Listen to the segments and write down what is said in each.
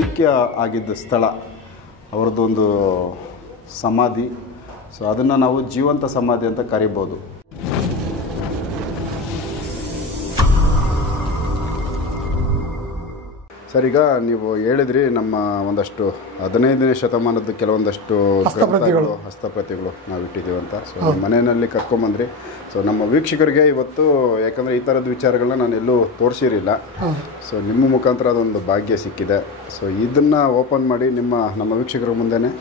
ಐಕ್ಯ ಆಗಿದ್ದ ಸ್ಥಳ ಅವರದ್ದೊಂದು ಸಮಾಧಿ. ಸೊ ಅದನ್ನು ನಾವು ಜೀವಂತ ಸಮಾಧಿ ಅಂತ ಕರಿಬೋದು. ಸರ್, ಈಗ ನೀವು ಹೇಳಿದ್ರಿ ನಮ್ಮ ಒಂದಷ್ಟು 15ನೇ ಶತಮಾನದ ಕೆಲವೊಂದಷ್ಟು ಹಸ್ತಪ್ರತಿಗಳು ನಾವು ಇಟ್ಟಿದ್ದೀವಿ ಅಂತ. ಸೊ ಮನೆಯಲ್ಲಿ ಕರ್ಕೊಂಬಂದ್ರಿ. ಸೊ ನಮ್ಮ ವೀಕ್ಷಕರಿಗೆ ಇವತ್ತು, ಯಾಕಂದರೆ ಈ ಥರದ ವಿಚಾರಗಳನ್ನ ನಾನು ಎಲ್ಲೂ ತೋರಿಸಿರಲಿಲ್ಲ. ಸೊ ನಿಮ್ಮ ಮುಖಾಂತರ ಅದೊಂದು ಭಾಗ್ಯ ಸಿಕ್ಕಿದೆ. ಸೊ ಇದನ್ನು ಓಪನ್ ಮಾಡಿ ನಮ್ಮ ವೀಕ್ಷಕರ ಮುಂದೆನೇ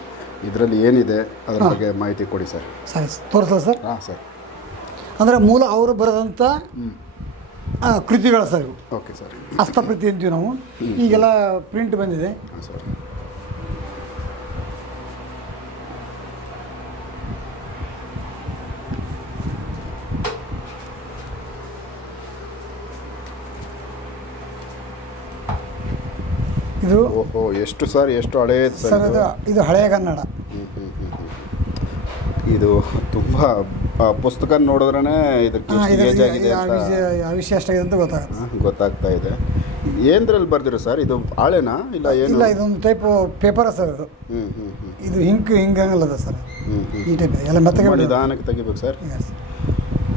ಇದರಲ್ಲಿ ಏನಿದೆ ಅದರ ಬಗ್ಗೆ ಮಾಹಿತಿ ಕೊಡಿ ಸರ್. ಸರಿ, ತೋರಿಸಲ್ಲ ಸರ್? ಹಾಂ ಸರ್. ಅಂದರೆ ಮೂಲ ಅವರು ಬರೆದಂಥ ಕೃತಿಗಳು ಸರ್ ಇವು. Okay sir. ಹಸ್ತಪ್ರತಿ ಅಂತೀವಿ ನಾವು. ಈಗೆಲ್ಲ ಪ್ರಿಂಟ್ ಬಂದಿದೆ. ಹಾಂ ಸರ್. ಇದು ಓಹೋ, ಎಷ್ಟು ಸರ್, ಎಷ್ಟು ಹಳೆಯ ಸರ್? ಇದು ಹಳೆಯ ಕನ್ನಡ. ಇದು ತುಂಬ ಪುಸ್ತಕ ನೋಡಿದ್ರೇ ಇದಕ್ಕೆ ಆ ವಿಷಯ ಎಷ್ಟಾಗಿದೆ ಅಂತ ಗೊತ್ತಾಗ್ತಾ ಇದೆ. ಏನದ್ರಲ್ಲಿ ಬರ್ದಿರೋ ಸರ್? ಇದು ಹಾಳೆನಾ ಇಲ್ಲ ಏನು? ಇಲ್ಲ, ಇದೊಂದು ಟೈಪ್ ಪೇಪರ ಸರ್. ಇದು ಹಿಂಗಂಗಲ್ಲದ ಸರ್. ಈ ಟೈಪ್ ಎಲ್ಲ ಮತ್ತೆ ನಿಧಾನಕ್ಕೆ ತೆಗಿಬೇಕು ಸರ್.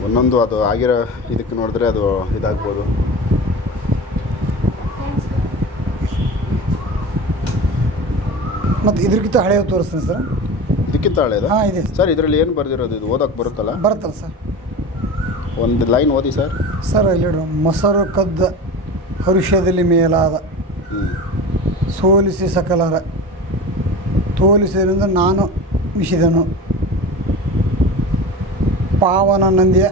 ಒಂದೊಂದು ಅದು ಆಗಿರೋ ಇದಕ್ಕೆ ನೋಡಿದ್ರೆ ಅದು ಇದಾಗ್ಬೋದು. ಮತ್ತು ಇದ್ರಕ್ಕಿಂತ ಹಳೆಯ ತೋರಿಸ್ತೀನಿ ಸರ್. ಇದಕ್ಕಿಂತ ಹಳೆಯದ? ಹಾಂ, ಇದೆ ಸರ್. ಇದರಲ್ಲಿ ಏನು ಬರ್ದಿರೋದು? ಇದು ಓದಕ್ಕೆ ಬರುತ್ತಲ್ಲ? ಬರುತ್ತಲ್ಲ ಸರ್. ಒಂದು ಲೈನ್ ಓದಿ ಸರ್. ಸರ್, ಇಲ್ಲಿ ಮೊಸರು ಕದ್ದ ಹರುಷದಲ್ಲಿ ಮೇಲಾದ ಸೋಲಿಸಿ ಸಕಲರ ತೋಲಿಸಿದ್ರಿಂದ ನಾನು ವಿಷಿದನು ಪಾವನ ನಂದಿಯ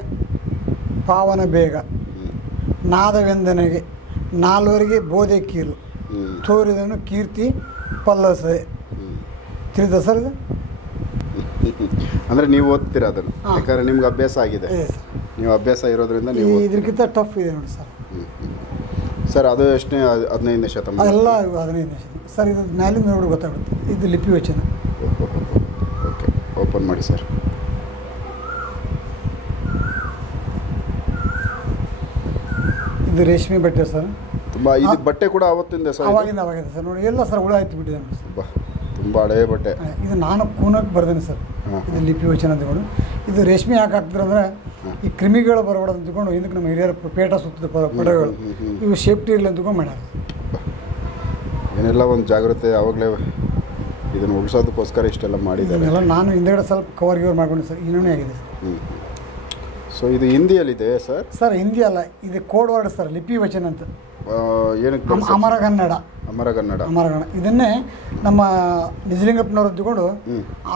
ಪಾವನ ಬೇಗ ನಾದವೆಂದನೆಗೆ ನಾಲ್ವರಿಗೆ ಬೋಧೆ ಕೀಲು ತೋರಿದನು ಕೀರ್ತಿ ಪಲ್ಲಸದೆ. ತಿಳಿದ ಸರ್ ಇದು? ಅಂದರೆ ನೀವು ಓದ್ತೀರಾ ಅದನ್ನು? ಯಾಕಂದರೆ ನಿಮ್ಗೆ ಅಭ್ಯಾಸ ಆಗಿದೆ. ನೀವು ಅಭ್ಯಾಸ ಇರೋದ್ರಿಂದ ನೀವು ಇದಕ್ಕಿಂತ ಟಫ್ ಇದೆ ನೋಡಿ ಸರ್. ಸರ್, ಅದು ಎಷ್ಟನೇ 15ನೇ ಶತಮಾನ? ಎಲ್ಲ 15ನೇ ಶತಮಾನ ಸರ್. ಇದು ಮ್ಯಾಲಿಂದ ನೋಡಿ ಗೊತ್ತಾಗುತ್ತೆ. ಇದು ಲಿಪಿ ವಚನ. ಓಕೆ, ಓಪನ್ ಮಾಡಿ ಸರ್. ಇದು ರೇಷ್ಮೆ ಬಟ್ಟೆ ಸರ್. ತುಂಬ ಇದು ಬಟ್ಟೆ ಕೂಡ ಆವತ್ತಿಂದ ಸರ್? ಅವಾಗಿಂದ ಸರ್. ನೋಡಿ ಎಲ್ಲ ಸರ್ ಹುಳ ಆಯ್ತು ಬಿಟ್ಟಿದೆ ನೋಡಿ ಸರ್. ತುಂಬ ಹಳೆಯ ಬಟ್ಟೆ. ಇದು ನಾನು ಕೂನಕ್ಕೆ ಬರ್ದೇನೆ ಸರ್. ಇದು ಲಿಪಿ ವಚನ ಅಂದ್ಕೊಂಡು. ಇದು ರೇಷ್ಮೆ ಯಾಕೆ ಹಾಕ್ತಾರೆ ಅಂದರೆ ಈ ಕ್ರಿಮಿಗಳು ಬರಬಾರ್ದು ಅಂದ್ಕೊಂಡು ಇದಕ್ಕೆ ನಮ್ಮ ಹಿರಿಯರ ಪೇಟ ಸುತ್ತಿದ ಪಡೆಗಳು ಇವು ಸೇಫ್ಟಿ ಇರಲಿ ಅಂದ್ಕೊಂಡು ಮಾಡ್ಯಾರ. ಏನೆಲ್ಲ ಒಂದು ಜಾಗ್ರತೆ ಆವಾಗಲೇ ಇದನ್ನು ಉಳಿಸೋದಕ್ಕೋಸ್ಕರ ಇಷ್ಟೆಲ್ಲ ಮಾಡಿದ್ದಾರೆ. ಎಲ್ಲ ನಾನು ಹಿಂದೆಗಡೆ ಸ್ವಲ್ಪ ಕವರ್ ಗಿವರ್ ಮಾಡ್ಕೊಂಡು ಸರ್. ಇನ್ನೂ ಆಗಿದೆ ಸರ್. ಸೊ ಇದು ಹಿಂದಿಯಲ್ಲಿದೆ ಸರ್? ಸರ್, ಹಿಂದಿ ಅಲ್ಲ, ಇದು ಕೋಡ್ ವರ್ಡ್ ಸರ್. ಲಿಪಿ ವಚನ ಅಂತ. ಏನಕ್ಕೆ? ಅಮರಗನ್ನಡ. ಅಮರಗನ್ನಡ. ಇದನ್ನೇ ನಮ್ಮ ನಿಜಲಿಂಗಪ್ಪನವ್ರು ಅಂದ್ಕೊಂಡು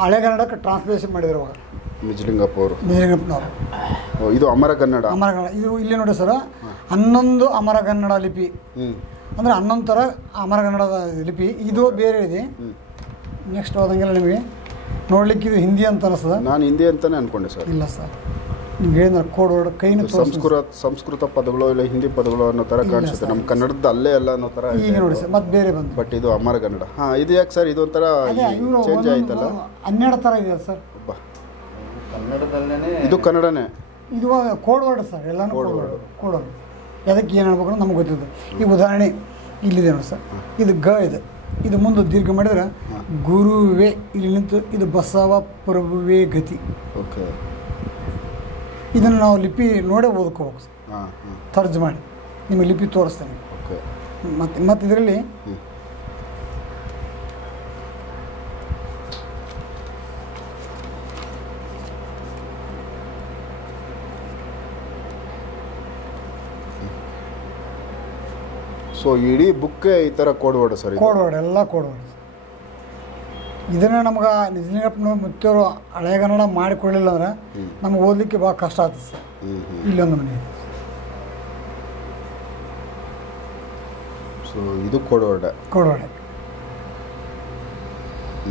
ಹಳೆಗನ್ನಡಕ್ಕೆ ಟ್ರಾನ್ಸ್ಲೇಷನ್ ಮಾಡಿದ್ರು ಅವಾಗ. ನಿಜಲಿಂಗಪ್ಪನವರು. ಇದು ಅಮರಗನ್ನಡ. ಇದು ಇಲ್ಲಿ ನೋಡಿ ಸರ್, 11 ಅಮರಗನ್ನಡ ಲಿಪಿ. ಅಂದರೆ 11 ಥರ ಅಮರಗನ್ನಡದ ಲಿಪಿ. ಇದು ಬೇರೆ ಇದೆ. ನೆಕ್ಸ್ಟ್ ಹೋದಂಗೆಲ್ಲ ನಿಮಗೆ ನೋಡ್ಲಿಕ್ಕೆ ಇದು ಹಿಂದಿ ಅಂತ ಅನಿಸ್ತದ. ನಾನು ಹಿಂದಿ ಅಂತಾನೆ ಅನ್ಕೊಂಡೆ ಸರ್. ಇಲ್ಲ ಸರ್, ನೀವು ಹೇಳಿದ್ರೆ ಕೋಡ್ ವರ್ಡ್ ಕೈನ ಸಂಸ್ಕೃತ ಪದಗಳು ಇಲ್ಲ ಹಿಂದಿ ಪದಗಳು ಅನ್ನೋ ಥರ ಕಾಣಿಸುತ್ತೆ. ನಮ್ಮ ಕನ್ನಡದ ಅಲ್ಲೇ ಅಲ್ಲ ಅನ್ನೋ ಥರ ಈಗ ನೋಡಿ ಸರ್. ಮತ್ತೆ ಬೇರೆ ಬಂದು ಬಟ್ ಇದು ಅಮರಗನ್ನಡ. ಹಾಂ, ಇದು ಯಾಕೆ ಸರ್? ಇದು ಒಂಥರ ಚೇಂಜ್ ಆಯ್ತಲ್ಲ? 12 ಥರ ಇದೆ ಸರ್. ಕನ್ನಡದಲ್ಲೇ ಇದು ಕನ್ನಡನೇ. ಇದು ಕೋಡ್ ವರ್ಡ್ ಸರ್. ಎಲ್ಲನೂ ಕೋಡ್ ವರ್ಡ್. ಅದಕ್ಕೆ ಏನು ಹೇಳ್ಬೇಕು ನಮಗೆ ಗೊತ್ತಿದ್ದು. ಈಗ ಉದಾಹರಣೆ ಇಲ್ಲಿದೆ ನೋಡಿ ಸರ್. ಇದು ಗ ಇದೆ. ಇದು ಮುಂದೆ ದೀರ್ಘ ಮಾಡಿದ್ರೆ ಗುರುವೇ ಇಲ್ಲಿ ನಿಂತು ಇದು ಬಸವ ಪ್ರಭುವೇ ಗತಿ. ಓಕೆ. ಇದನ್ನು ನಾವು ಲಿಪಿ ನೋಡೇ ಓದ್ಕೋಬೇಕು ಸರ್. ತರ್ಜ್ ಮಾಡಿ ನಿಮಗೆ ಲಿಪಿ ತೋರಿಸ್ತೇನೆ. ಓಕೆ. ಮತ್ತು ಇದರಲ್ಲಿ ಸೊ ಇಡೀ ಬುಕ್ಕೆ ಈ ಥರ code word sir? Code word, ಎಲ್ಲ ಕೋಡ್ ವರ್ಡ್. ಇದನ್ನೇ ನಮ್ಗೆ ನಿಜಲಿಂಗಪ್ಪನವ್ರು ಮುತ್ತವರು ಹಳೆಗನ್ನಡ ಮಾಡಿಕೊಳ್ಳಿಲ್ಲ ಅಂದ್ರೆ ನಮ್ಗೆ ಓದಲಿಕ್ಕೆ ಭಾಳ ಕಷ್ಟ ಆಗ್ತದೆ ಸರ್. ಇಲ್ಲೊಂದು ಮನೆ. ಸೊ ಇದು ಕೋಡ್ ವರ್ಡ್.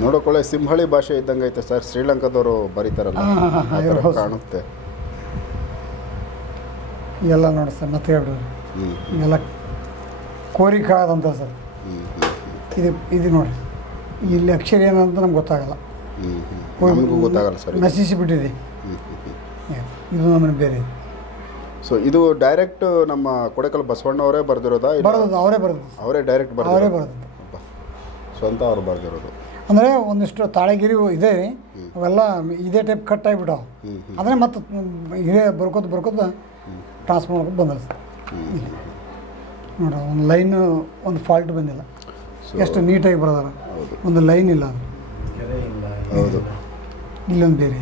ನೋಡೋಕೊಳ್ಳೆ ಸಿಂಹಳಿ ಭಾಷೆ ಇದ್ದಂಗೆ ಐತೆ ಸರ್. ಶ್ರೀಲಂಕಾದವರು ಬರೀತಾರಲ್ಲ ಕಾಣುತ್ತೆ. ಎಲ್ಲ ನೋಡಿ ಸರ್. ಮತ್ತೆ ಹೇಳ್ಬಿಡ್ರಿ, ಇವೆಲ್ಲ ಕೋರಿಕಾದಂತ ಸರ್. ಇದು ನೋಡಿ, ಇಲ್ಲಿ ಅಕ್ಷರ ಏನಂತ ನಮ್ಗೆ ಗೊತ್ತಾಗಲ್ಲ. ನಶಿಸಿ ಬಿಟ್ಟಿದೆ. ಇದು ನಮ್ಮನ್ನು ಬೇರೆ. ಸೊ ಇದು ಡೈರೆಕ್ಟ್ ನಮ್ಮ ಕೊಡೆಕಲ್ ಬಸವಣ್ಣ ಅವರೇ ಬರೆದಿರೋದಾ? ಬರೋದು ಅವರೇ ಬರೋದು. ಅವರೇ ಡೈರೆಕ್ಟ್ ಅವರೇ ಬರೋದು. ಸ್ವಂತ ಅವ್ರು ಬರ್ದಿರೋದು. ಅಂದರೆ ಒಂದಿಷ್ಟು ತಾಳೆಗಿರಿ ಇದೆ ರೀ, ಅವೆಲ್ಲ ಇದೇ ಟೈಪ್ ಕಟ್ ಆಗಿಬಿಟ್ಟಾವ. ಅದನ್ನೇ ಮತ್ತೆ ಇದೇ ಬರ್ಕೋತ ಟ್ರಾನ್ಸ್ಫರ್ ಮಾಡ್ಕೊಂಡು ಬಂದಲ್ಲ ಸರ್. ನೋಡ ಒಂದು ಲೈನ್ ಒಂದು ಫಾಲ್ಟ್ ಬಂದಿಲ್ಲ, ಎಷ್ಟು ನೀಟಾಗಿ ಬರೋದಲ್ಲ, ಒಂದು ಲೈನ್ ಇಲ್ಲ ಅದು. ಹೌದು, ಇಲ್ಲೊಂದು ಬೇರೆ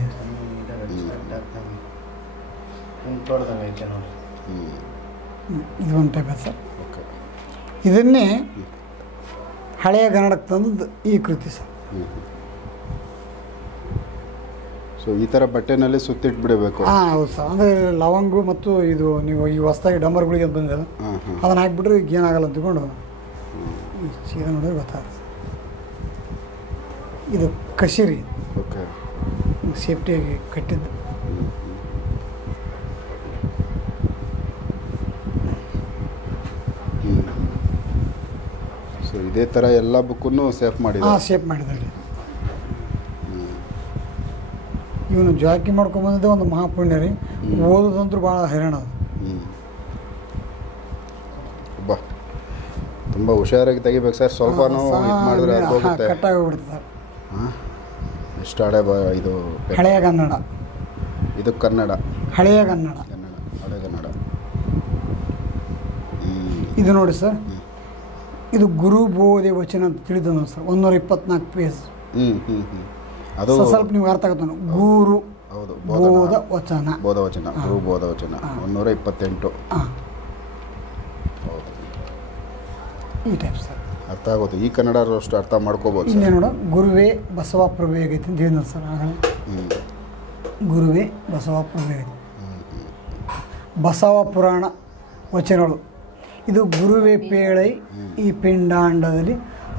ಇದು ಒಂದು ಟೈಪ್ ಸರ್. ಇದನ್ನೇ ಹಳೆಯ ಕನ್ನಡಕ್ಕೆ ತಂದದ್ದು ಈ ಕೃತಿ ಸರ್. ಸೊ ಈ ಥರ ಬಟ್ಟೆನಲ್ಲಿ ಸುತ್ತಿಟ್ಬಿಡಬೇಕು. ಹಾಂ ಹೌದು ಸರ್. ಅಂದರೆ ಲವಂಗು ಮತ್ತು ಇದು ನೀವು ಈ ಹೊಸ್ದಾಗಿ ಡಂಬರ್ಗಳಿಗೆ ಅಂತ ಬಂದಿದೆ, ಅದನ್ನು ಹಾಕ್ಬಿಟ್ರೆ ಈಗ ಏನಾಗಲ್ಲ ಅಂದ್ಕೊಂಡು ಸೀದಾ ನೋಡಿದ್ರೆ ಗೊತ್ತಾಗುತ್ತೆ. ಇದು ಕಶಿರಿ, ಓಕೆ, ಸೇಫ್ಟಿಯಾಗಿ ಕಟ್ಟಿದ್ದು. ಸೊ ಇದೇ ಥರ ಎಲ್ಲ ಬುಕ್ಕನ್ನು ಸೇಫ್ ಮಾಡಿದ. ಹಾಂ, ಸೇಫ್ ಮಾಡಿದ್ದಾರೆ. ಇವನು ಜಾಕಿ ಮಾಡ್ಕೊಂಬಂದಿದ್ದೆ ಒಂದು ಮಹಾಪುಣ್ಯ ರೀ. ಓದೋದಂತೂ ಭಾಳ ಹೈರಾಣ ಅದು. ಬಾ, ತುಂಬ ಹುಷಾರಾಗಿ ತೆಗಿಬೇಕು ಸರ್. ಸ್ವಲ್ಪ ಮಾಡಿದ್ರೆ ಕಟ್ಟಾಗೋಗ್ಬಿಡ್ತದೆ ಸರ್. ಎಷ್ಟು ಹಳೆ ಇದು ಹಳೆಯ ಕನ್ನಡ, ಇದು ಕನ್ನಡ, ಹಳೆಯ ಕನ್ನಡ, ಹಳೆ ಕನ್ನಡ. ಇದು ನೋಡಿ ಸರ್, ಇದು ಗುರು ಬೋಧೆ ವಚನ ಅಂತ ತಿಳಿದ ಸರ್. 124 ಪೇಜ್. ಅದು ಸ್ವಲ್ಪ ನಿಮ್ಗೆ ಅರ್ಥ ಆಗುತ್ತೆ. ಗುರು ಹೌದು, ಬೋಧ ವಚನ, ಗುರು ಬೋಧ ವಚನ 128. ಹೌದು, ಈ ಟೈಪ್ ಸರ್ ಅರ್ಥ ಆಗುತ್ತೆ. ಈ ಕನ್ನಡ ಅಷ್ಟು ಅರ್ಥ ಮಾಡ್ಕೋಬೋದು. ಇಲ್ಲೇ ನೋಡ, ಗುರುವೇ ಬಸವ ಪ್ರಭು ಆಗೈತಿ ಅಂತ ಹೇಳಿದ ಸರ್ ಆಗಲೇ. ಗುರುವೇ ಬಸವ ಪ್ರಭು ಆಗೈತಿ. ಬಸವ ಪುರಾಣ ವಚನಗಳು. ಇದು ಗುರುವೇ ಪೇಳೈ ಈ ಪಿಂಡಾಂಡದಲ್ಲಿ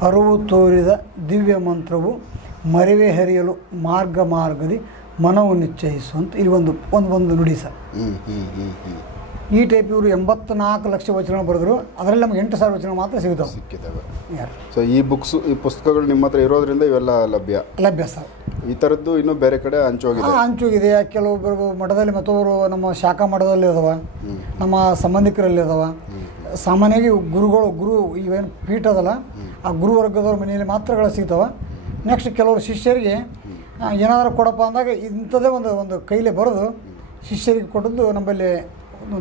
ಅರಿವು ತೋರಿದ ದಿವ್ಯ ಮಂತ್ರವು ಮರೆವೆ ಹರಿಯಲು ಮಾರ್ಗದಿ ಮನವು ನಿಶ್ಚಯಿಸುವಂತ ಇಲ್ಲಿ ಒಂದು ನುಡಿ ಸರ್. ಈ ಟೈಪ್ ಇವರು 84 ಲಕ್ಷ ವಚನ ಬರೆದ್ರು. ಅದರಲ್ಲಿ ನಮ್ಗೆ 8,000 ವಚನ ಮಾತ್ರ ಸಿಕ್ಕಿದ್ದಾವೆ. ಸೊ ಈ ಪುಸ್ತಕಗಳು ನಿಮ್ಮ ಹತ್ರ ಇರೋದ್ರಿಂದ ಇವೆಲ್ಲ ಲಭ್ಯ ಸರ್. ಈ ಥರದ್ದು ಇನ್ನೂ ಬೇರೆ ಕಡೆ ಹಂಚೋಗಿದೆ. ಕೆಲವೊಬ್ಬರು ಮಠದಲ್ಲಿ, ಮತ್ತೊಬ್ಬರು ನಮ್ಮ ಶಾಖಾ ಮಠದಲ್ಲಿ ಇದಾವ, ನಮ್ಮ ಸಂಬಂಧಿಕರಲ್ಲಿ ಇದಾವ. ಸಾಮಾನ್ಯವಾಗಿ ಗುರು ಇವೇನು ಪೀಠ ಅದಲ್ಲ, ಆ ಗುರುವರ್ಗದವ್ರ ಮನೆಯಲ್ಲಿ ಮಾತ್ರಗಳು ಸಿಗ್ತಾವೆ. ನೆಕ್ಸ್ಟ್ ಕೆಲವರು ಶಿಷ್ಯರಿಗೆ ಏನಾದರೂ ಕೊಡಪ್ಪ ಅಂದಾಗ ಇಂಥದ್ದೇ ಒಂದು ಕೈಲೇ ಬರೆದು ಶಿಷ್ಯರಿಗೆ ಕೊಟ್ಟದ್ದು ನಮ್ಮಲ್ಲಿ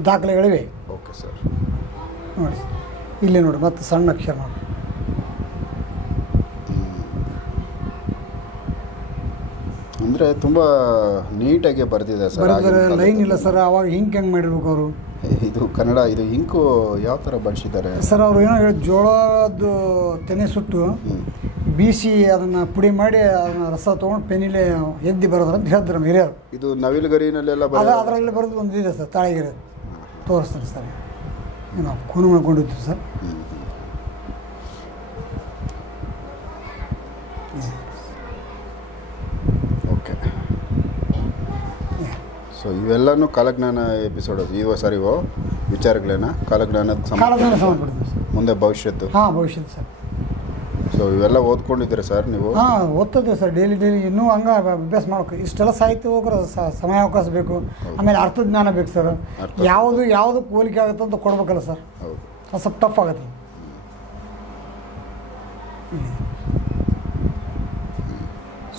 ದಾಖಲೆಗಳಿವೆ. ಓಕೆ ಸರ್, ನೋಡಿ ಇಲ್ಲಿ ನೋಡಿ, ಮತ್ತು ಸಣ್ಣ ಅಕ್ಷರ ನೋಡಿ. ಅಂದರೆ ತುಂಬ ನೀಟಾಗಿ ಬರೆದಿದೆ ಸರ್. ಲೈನ್ ಇಲ್ಲ ಸರ್. ಅವಾಗ ಇಂಕ್ ಹೆಂಗೆ ಮಾಡಿರ್ಬೇಕು ಅವರು? ಇದು ಕನ್ನಡ, ಇದು ಇಂಕು ಯಾವ ಥರ ಬಳಸಿದ್ದಾರೆ ಸರ್? ಅವರು ಏನೋ ಹೇಳಿ, ಜೋಳದ್ದು ತೆನೆ ಸುಟ್ಟು ಬೀಸಿ ಅದನ್ನು ಪುಡಿ ಮಾಡಿ ಅದನ್ನು ರಸ ತೊಗೊಂಡು ಪೆನ್ನಿಲೆ ಎದ್ದಿ ಬರೋದ್ರ ಅಂತ ಹೇಳಿದ್ರು ನಮ್ಮ ಹಿರಿಯರು. ಇದು ನವಿಲುಗರಿನಲ್ಲೆಲ್ಲ ಅದರಲ್ಲಿ ಬರೋದು ಒಂದಿದೆ ಸರ್, ತಾಳಿಗೆರೆ ತೋರಿಸ್ತಾರೆ ಸರ್. ನಾವು ಕೂನು ಮಾಡ್ಕೊಂಡಿದ್ವಿ ಸರ್. ಓಕೆ. ಸೊ ಇವೆಲ್ಲನೂ ಕಾಲಜ್ಞಾನ ಎಪಿಸೋಡ್ ಇವು ಸರ್. ಇವು ವಿಚಾರಗಳೇನ ಕಾಲಜ್ಞಾನದ ಸಂಬಂಧಪಡ್ತೀವಿ ಮುಂದೆ ಭವಿಷ್ಯದ್ದು. ಹಾಂ, ಭವಿಷ್ಯದ್ದು ಸರ್. ಸೊ ಇವೆಲ್ಲ ಓದ್ಕೊಂಡಿದ್ದೀರಾ ಸರ್ ನೀವು? ಹಾಂ, ಓದ್ತಿದ್ದೀವಿ ಸರ್. ಡೈಲಿ ಇನ್ನೂ ಹಂಗೆ ಅಭ್ಯಾಸ ಮಾಡ್ಬೇಕು. ಇಷ್ಟೆಲ್ಲ ಸಾಹಿತ್ಯ ಹೋಗ್ರೆ ಸಮಯಾವಕಾಶ ಬೇಕು, ಆಮೇಲೆ ಅರ್ಥಜ್ಞಾನ ಬೇಕು ಸರ್. ಯಾವುದು ಹೋಲಿಕೆ ಆಗುತ್ತೆ ಅಂತ ಕೊಡ್ಬೇಕಲ್ಲ ಸರ್. ಅದು ಸ್ವಲ್ಪ ಟಫ್ ಆಗುತ್ತೆ.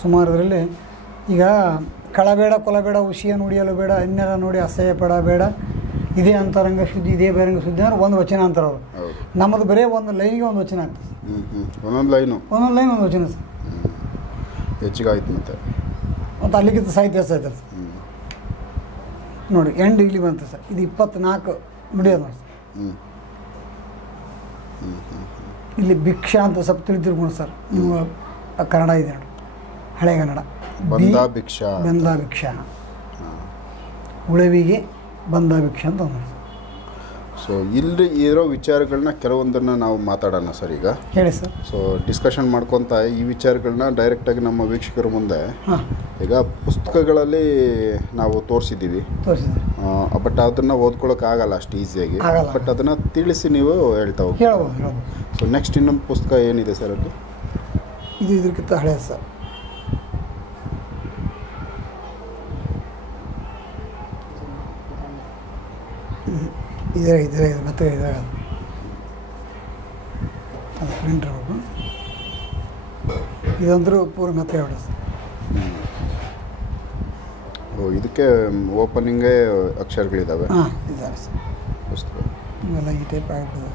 ಸುಮಾರು ಇದರಲ್ಲಿ ಈಗ ಕಳಬೇಡ ಕೊಲಬೇಡ ಹುಷಿಯ ನುಡಿಯಲು ಬೇಡ, ಅನ್ಯರ ನೋಡಿ ಅಸಹ್ಯ ಪಡಬೇಡ, ಇದೇ ಅಂತರಂಗ ಶುದ್ಧಿ ಇದೇ ಬಹಿರಂಗ ಶುದ್ಧಿ ಅಂದ್ರೆ ಒಂದು ವಚನ ಅಂತಾರೆ ಅವರು. ನಮ್ಮದು ಬರೀ ಒಂದು ಲೈನಿಗೆ ಒಂದು ವಚನ ಆಗ್ತದೆ. ಒಂದೊಂದು ಲೈನ್ ಒಂದು ವಚನ ಸರ್. ಹೆಚ್ಚಿಗೆ ಆಯ್ತು ಮತ್ತು ಅಲ್ಲಿಗಿಂತ ಸಾಹಿತ್ಯ ಸರ್ ನೋಡಿ. ಎಂಡ್ ಇಲ್ಲಿ ಬಂತು ಸರ್. ಇದು 24 ನುಡಿ ಅದ ಸರ್. ಇಲ್ಲಿ ಭಿಕ್ಷಾ ಅಂತ ಸ್ವಲ್ಪ ತಿಳಿದಿರ್ಬೋದು ಸರ್. ನೀವು ಕನ್ನಡ ಇದೆ ನೋಡಿ, ಹಳೆ ಕನ್ನಡ. ಬಂದ ಭಿಕ್ಷಾ, ಉಳವಿಗೆ ಬಂದ ಭಿಕ್ಷಾ ಅಂತ ಒಂದು. ಸೊ ಇಲ್ಲಿ ಇರೋ ವಿಚಾರಗಳನ್ನ ಕೆಲವೊಂದನ್ನು ನಾವು ಮಾತಾಡೋಣ ಸರ್ ಈಗ. ಹೇಳಿ ಸರ್. ಸೊ ಡಿಸ್ಕಷನ್ ಮಾಡ್ಕೊತ ಈ ವಿಚಾರಗಳನ್ನ ಡೈರೆಕ್ಟಾಗಿ ನಮ್ಮ ವೀಕ್ಷಕರ ಮುಂದೆ ಈಗ ಪುಸ್ತಕಗಳಲ್ಲಿ ನಾವು ತೋರಿಸಿದ್ದೀವಿ, ಬಟ್ ಅದನ್ನು ಓದ್ಕೊಳ್ಳೋಕ್ಕಾಗಲ್ಲ ಅಷ್ಟು ಈಸಿಯಾಗಿ. ಬಟ್ ಅದನ್ನು ತಿಳಿಸಿ ನೀವು ಹೇಳ್ತಾ ಹೋಗಿ. ಸೊ ನೆಕ್ಸ್ಟ್ ಇನ್ನೊಂದು ಪುಸ್ತಕ ಏನಿದೆ ಸರ್ ಅದು? ಇದು ಇದಕ್ಕಿಂತ ಹಳೆಯ ಸರ್. ಇದೆ ಮತ್ತೆ ಇದಾಗ ಅದು ಪ್ರಿಂಟರ್ ಇದಂದ್ರೂ ಪೂರ ಮೆತ್ತ ಹೇಳ್ಬಿಡಿ ಸರ್. ಓ ಇದಕ್ಕೆ ಓಪನಿಂಗೇ ಅಕ್ಷರಗಳಿದ್ದಾವೆ. ಹಾಂ ಇದ್ದಾರೆ ಸರ್. ಪುಸ್ತಕ ಇವೆಲ್ಲ ಈ ಟೈಪ್ ಆಗಿಬಿಟ್ಟಿದೆ.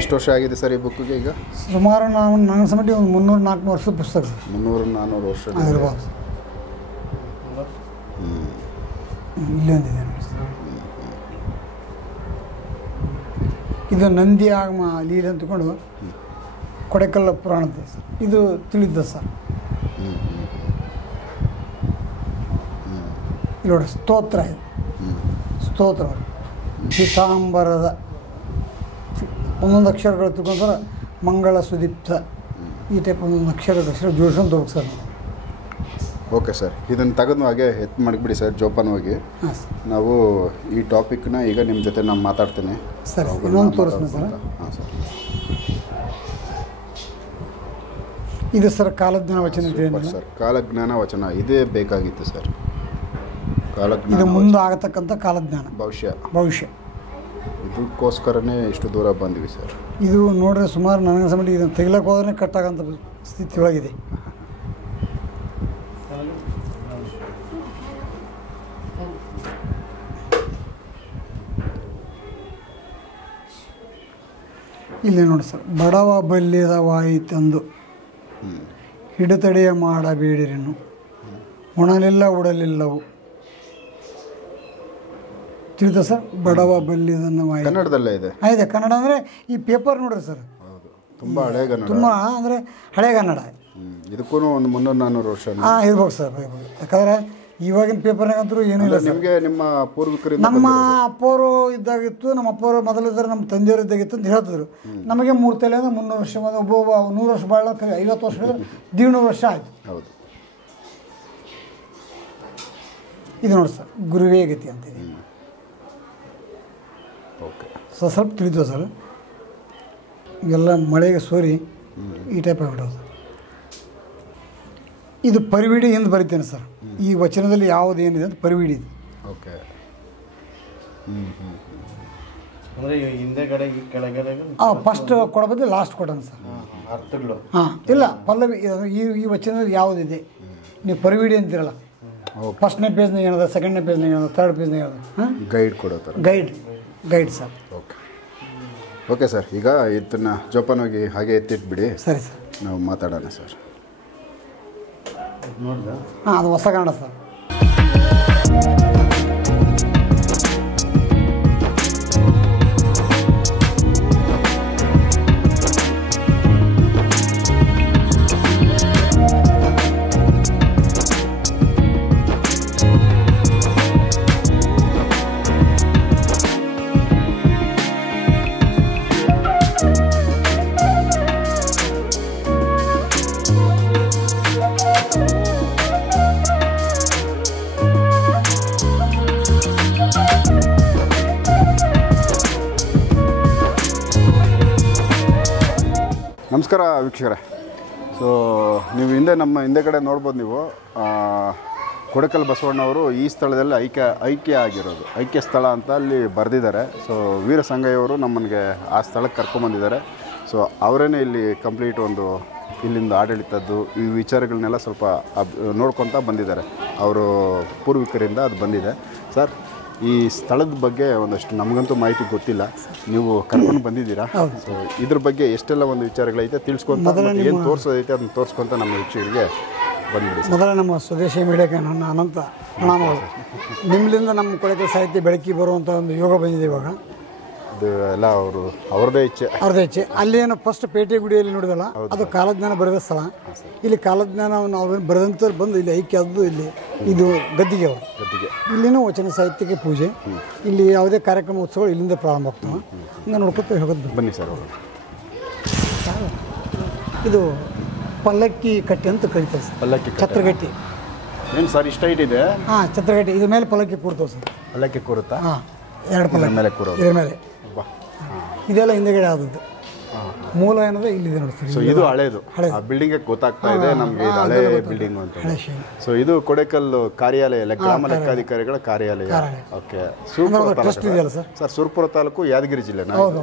ಎಷ್ಟು ವರ್ಷ ಆಗಿದೆ ಸರ್ ಈ ಬುಕ್ಕಿಗೆ ಈಗ? ಸುಮಾರು ನಾವು ನನ್ನ ಸಮಟಿ ಒಂದು 300-400 ವರ್ಷದ ಪುಸ್ತಕ ಸರ್. 300-400 ವರ್ಷ ಆಗಿರ್ಬೋದು ಸರ್. ಇಲ್ಲಿ ಒಂದಿದೆ ನೋಡಿ ಸರ್. ಇದು ನಂದಿ ಆಗಮ ಲೀಲೆ ಅಂತಕೊಂಡು ಕೊಡೆಕಲ್ಲ ಪುರಾಣದ ಸರ್. ಇದು ತಿಳಿದ ಸರ್. ಇಲ್ಲಿ ನೋಡಿ ಸ್ತೋತ್ರ ಇದು. ಸ್ತೋತ್ರ ಪೀತಾಂಬರದ ಒಂದೊಂದು ಅಕ್ಷರಗಳು ತಿಳ್ಕೊಂಡ್ರೆ ಮಂಗಳ ಸುದೀಪ್ತ ಈ ಟೈಪ್ ಒಂದೊಂದು ಅಕ್ಷರ ಜೋಡಿಸ್ಕೊಂಡು ಹೋಗ್ಬೇಕು ಸರ್. ಓಕೆ ಸರ್, ಇದನ್ನು ತೆಗೆದು ಹಾಗೆ ಎತ್ತು ಮಾಡಿಬಿಡಿ ಸರ್ ಜೋಪಾನವಾಗಿ. ಹಾಂ ಸರ್. ನಾವು ಈ ಟಾಪಿಕ್ನ ಈಗ ನಿಮ್ಮ ಜೊತೆ ನಾನು ಮಾತಾಡ್ತೀನಿ ಸರಿ ಸರ್. ಇನ್ನೊಂದು ತೋರಿಸ್ತೀನಿ ಸರ್. ಹಾಂ ಸರ್. ಇದು ಸರ್ ಕಾಲಜ್ಞಾನ ವಚನ ಅಂತ ಹೇಳಿದ್ನಲ್ಲ ಸರ್, ಕಾಲಜ್ಞಾನ ವಚನ ಇದೇ ಬೇಕಾಗಿತ್ತು ಸರ್. ಇದು ಕಾಲಜ್ಞಾನ ಮುಂದೆ ಆಗತಕ್ಕಂಥ ಕಾಲಜ್ಞಾನ ಭವಿಷ್ಯ ಇದಕ್ಕೋಸ್ಕರನೇ ಇಷ್ಟು ದೂರ ಬಂದ್ವಿ ಸರ್. ಇದು ನೋಡ್ರೆ ಸುಮಾರು ನನಗೆ ಸಮಯ ಇದನ್ನು ತೆಗಿಲಕ್ಕೆ ಹೋದ್ರೆ ಕಟ್ಟಾಗಂಥ ಸ್ಥಿತಿ ಒಳಗಿದೆ. ಇಲ್ಲಿ ನೋಡಿ ಸರ್, ಬಡವ ಬಲ್ಯದವಾಯಿತೆಂದು ಹಿಡಿತಡೆಯ ಮಾಡಬೇಡಿರೆನು, ಉಣಲಿಲ್ಲ ಉಡಲಿಲ್ಲವು. ತಿಳಿದ ಸರ್? ಬಡವ ಬಲ್ಯದನ್ನವಾಯಿತು ಕನ್ನಡದಲ್ಲೇ ಇದೆ. ಇದೆ ಕನ್ನಡ. ಅಂದರೆ ಈ ಪೇಪರ್ ನೋಡ್ರಿ ಸರ್, ಹೌದು, ತುಂಬ ಹಳೆ ಕನ್ನಡ. ತುಂಬ ಅಂದರೆ ಹಳೆ ಕನ್ನಡ. ಇದಕ್ಕೂ ಒಂದು 300-400 ವರ್ಷ ಇರ್ಬೇಕು ಸರ್. ಯಾಕಂದರೆ ಇವಾಗಿನ ಪೇಪರ್ನಾಗಂತೂ ಏನೂ ಇಲ್ಲ ಸರ್. ನಿಮಗೆ ನಿಮ್ಮ ಪೂರ್ವಿಕರಿಂದ ನಮ್ಮ ಅಪ್ಪವರು ಇದ್ದಾಗಿತ್ತು, ನಮ್ಮ ಅಪ್ಪವರು ಮೊದಲಿದ್ದರೆ ನಮ್ಮ ತಂದೆಯವರು ಇದ್ದಾಗಿತ್ತು ಅಂತ ಹೇಳ್ತಿದ್ರು. ನಮಗೆ 3 ತಲೆ ಅಂದರೆ 300 ವರ್ಷ, ಒಬ್ಬ 100 ವರ್ಷ ಬಾಳ 50 ವರ್ಷ 100 ವರ್ಷ ಆಯಿತು. ಹೌದು. ಇದು ನೋಡಿ ಸರ್, ಗುರುವೇ ಗತಿ ಅಂತೀವಿ. ಓಕೆ ಸ್ವಲ್ಪ ತಿಳಿದ್ವು ಸರ್. ಇವೆಲ್ಲ ಮಳೆಗೆ ಸೋರಿ ಈ ಟೈಪ್ ಆಗಿಬಿಡೋದು. ಇದು ಪರಿವಿಡಿ ಹಿಂದೆ ಬರಿತೇನೆ ಸರ್. ಈ ವಚನದಲ್ಲಿ ಯಾವುದು ಏನಿದೆ ಅಂತ ಪರಿವಿಡಿ ಇದೆ. ಓಕೆ. ಅಂದರೆ ಹಿಂದೆಗಡೆ ಕೆಳಗಡೆ ಫಸ್ಟ್ ಕೊಡಬದ್ದೆ ಲಾಸ್ಟ್ ಕೊಡೋಣ ಸರ್. ಅರ್ಥಗಳು ಇಲ್ಲ ಪಲ್ಲವಿ. ಈ ವಚನದಲ್ಲಿ ಯಾವುದಿದೆ ನೀವು ಪರಿವಿಡಿ ಅಂತೀರಲ್ಲ, ಫಸ್ಟ್ನೇ ಪೇಜ್ನಾಗ ಏನದ, ಸೆಕೆಂಡ್ನೇ ಪೇಜ್ನಾಗ ಏನದ, ಥರ್ಡ್ ಪೇಜ್ನಾಗ ಏನದ, ಗೈಡ್ ಕೊಡೋ ಥರ. Guide sir. Okay okay sir, ಈಗ ಇದನ್ನು ಜೋಪಾನವಾಗಿ ಹಾಗೆ ಎತ್ತಿಟ್ಬಿಡಿ. ಸರಿ ಸರ್, ನಾವು ಮಾತಾಡೋಣ ಸರ್. ನೋಡ್ದ ಅದು ಹೊಸ ಕನ್ನಡ ಸರ್. ನಮಸ್ಕಾರ ವೀಕ್ಷಕರೇ. ಸೊ ನೀವು ನಮ್ಮ ಹಿಂದೆಗಡೆ ನೋಡ್ಬೋದು. ನೀವು ಕೊಡೆಕಲ್ ಬಸವಣ್ಣವರು ಈ ಸ್ಥಳದಲ್ಲಿ ಐಕ್ಯ ಆಗಿರೋದು, ಐಕ್ಯ ಸ್ಥಳ ಅಂತ ಅಲ್ಲಿ ಬರೆದಿದ್ದಾರೆ. ಸೊ ವೀರ ಸಂಗಯ್ಯವರು ನಮ್ಮನಿಗೆ ಆ ಸ್ಥಳಕ್ಕೆ ಕರ್ಕೊಂಬಂದಿದ್ದಾರೆ. ಸೊ ಅವರೇನೆ ಇಲ್ಲಿ ಕಂಪ್ಲೀಟ್ ಒಂದು ಇಲ್ಲಿಂದ ಆಡಳಿತದ್ದು ಈ ವಿಚಾರಗಳನ್ನೆಲ್ಲ ಸ್ವಲ್ಪ ನೋಡ್ಕೊತಾ ಬಂದಿದ್ದಾರೆ. ಅವರು ಪೂರ್ವಿಕರಿಂದ ಅದು ಬಂದಿದೆ. ಸರ್, ಈ ಸ್ಥಳದ ಬಗ್ಗೆ ಒಂದಷ್ಟು ನಮಗಂತೂ ಮಾಹಿತಿ ಗೊತ್ತಿಲ್ಲ, ನೀವು ಕರ್ಕೊಂಡು ಬಂದಿದ್ದೀರಾ. ಸೊ ಇದ್ರ ಬಗ್ಗೆ ಎಷ್ಟೆಲ್ಲ ಒಂದು ವಿಚಾರಗಳೈತೆ ತಿಳಿಸ್ಕೊಂತ, ಏನು ತೋರಿಸೋದೈತೆ ಅದನ್ನು ತೋರಿಸ್ಕೊಂತ ನಮ್ಮ ವೀಕ್ಷಕರಿಗೆ ಬಂದ್ಬಿಡಿ. ಮೊದಲ ನಮ್ಮ ಸ್ವದೇಶಿ ಮೀಡಿಯಾಕ್ಕೆ ನನ್ನ ಅನಂತ ಪ್ರಣಾಮಗಳು. ನಿಮ್ಮಿಂದ ನಮ್ಮ ಕೊಡೆಕಲ್ ಸಾಹಿತ್ಯ ಬೆಳಕಿ ಬರುವಂಥ ಒಂದು ಯೋಗ ಬಂದಿದೆ ಇವಾಗ. ಇದು ಎಲ್ಲ ಅವ್ರದ್ದೇ ಇಚ್ಛೆ. ಅಲ್ಲಿ ಏನು ಫಸ್ಟ್ ಪೇಟೆ ಗುಡಿಯಲ್ಲಿ ನೋಡಿದಲ್ಲ, ಅದು ಕಾಲಜ್ಞಾನ ಬರೆದ ಸ್ಥಳ. ಇಲ್ಲಿ ಕಾಲಜ್ಞಾನವನ್ನು ಅವ್ರು ಬರೆದಂಥವ್ರು ಬಂದು ಇಲ್ಲಿ ಐಕ್ಯ ಆದ್ದು. ಇಲ್ಲಿ ಇದು ಗದ್ದಿಗೆ ಇಲ್ಲಿನೂ ವಚನ ಸಾಹಿತ್ಯಕ್ಕೆ ಪೂಜೆ. ಇಲ್ಲಿ ಯಾವುದೇ ಕಾರ್ಯಕ್ರಮ ಉತ್ಸವ ಇಲ್ಲಿಂದ ಪ್ರಾರಂಭ ಆಗ್ತವೆ. ಹಿಂಗೆ ನೋಡ್ಕೊತ ಹೋಗೋದು. ಬನ್ನಿ ಸರ್. ಇದು ಪಲ್ಲಕ್ಕಿ ಕಟ್ಟಿ ಅಂತ ಕರಿತಾರೆ ಸರ್. ಪಲ್ಲಕ್ಕಿ ಛತ್ರಗಟ್ಟಿ ಏನು ಸರ್ ಇಷ್ಟ ಇಟ್ಟಿದೆ? ಹಾಂ, ಛತ್ರಗಟ್ಟಿ. ಇದ್ರ ಮೇಲೆ ಪಲ್ಲಕ್ಕಿ ಕೂರ್ತವೆ ಸರ್. ಪಲ್ಲಕ್ಕಿ ಕೂರುತ್ತಾ? ಹಾಂ, 2 ಪಲ್ಲಕ್ಕಿ ಮೇಲೆ ಕೂರೋದು. ಇದ್ರ ಮೇಲೆ. ಇದೆಲ್ಲ ಹಿಂದೆಗಡೆ ಆದದ್ದು. ಮೂಲ ಏನಂದ್ರೆ ಇಲ್ಲಿದೆ ನೋಡಿ ಸರ್. ಸೊ ಇದು ಹಳೇದು ಬಿಲ್ಡಿಂಗ್ ಗೊತ್ತಾಗ್ತಾ ಇದೆ ನಮಗೆ, ಇದು ಹಳೆ ಬಿಲ್ಡಿಂಗ್ ಅಂತ. ಸೊ ಇದು ಕೊಡೆಕಲ್ ಕಾರ್ಯಾಲಯ, ಗ್ರಾಮ ಲೆಕ್ಕಾಧಿಕಾರಿಗಳ ಕಾರ್ಯಾಲಯ. ಓಕೆ. ಟ್ರಸ್ಟ್ ಇದೆಯಲ್ಲ ಸರ್. ಸರ್, ಸುರಪುರ ತಾಲೂಕು, ಯಾದಗಿರಿ ಜಿಲ್ಲೆನಾ? ಹೌದು.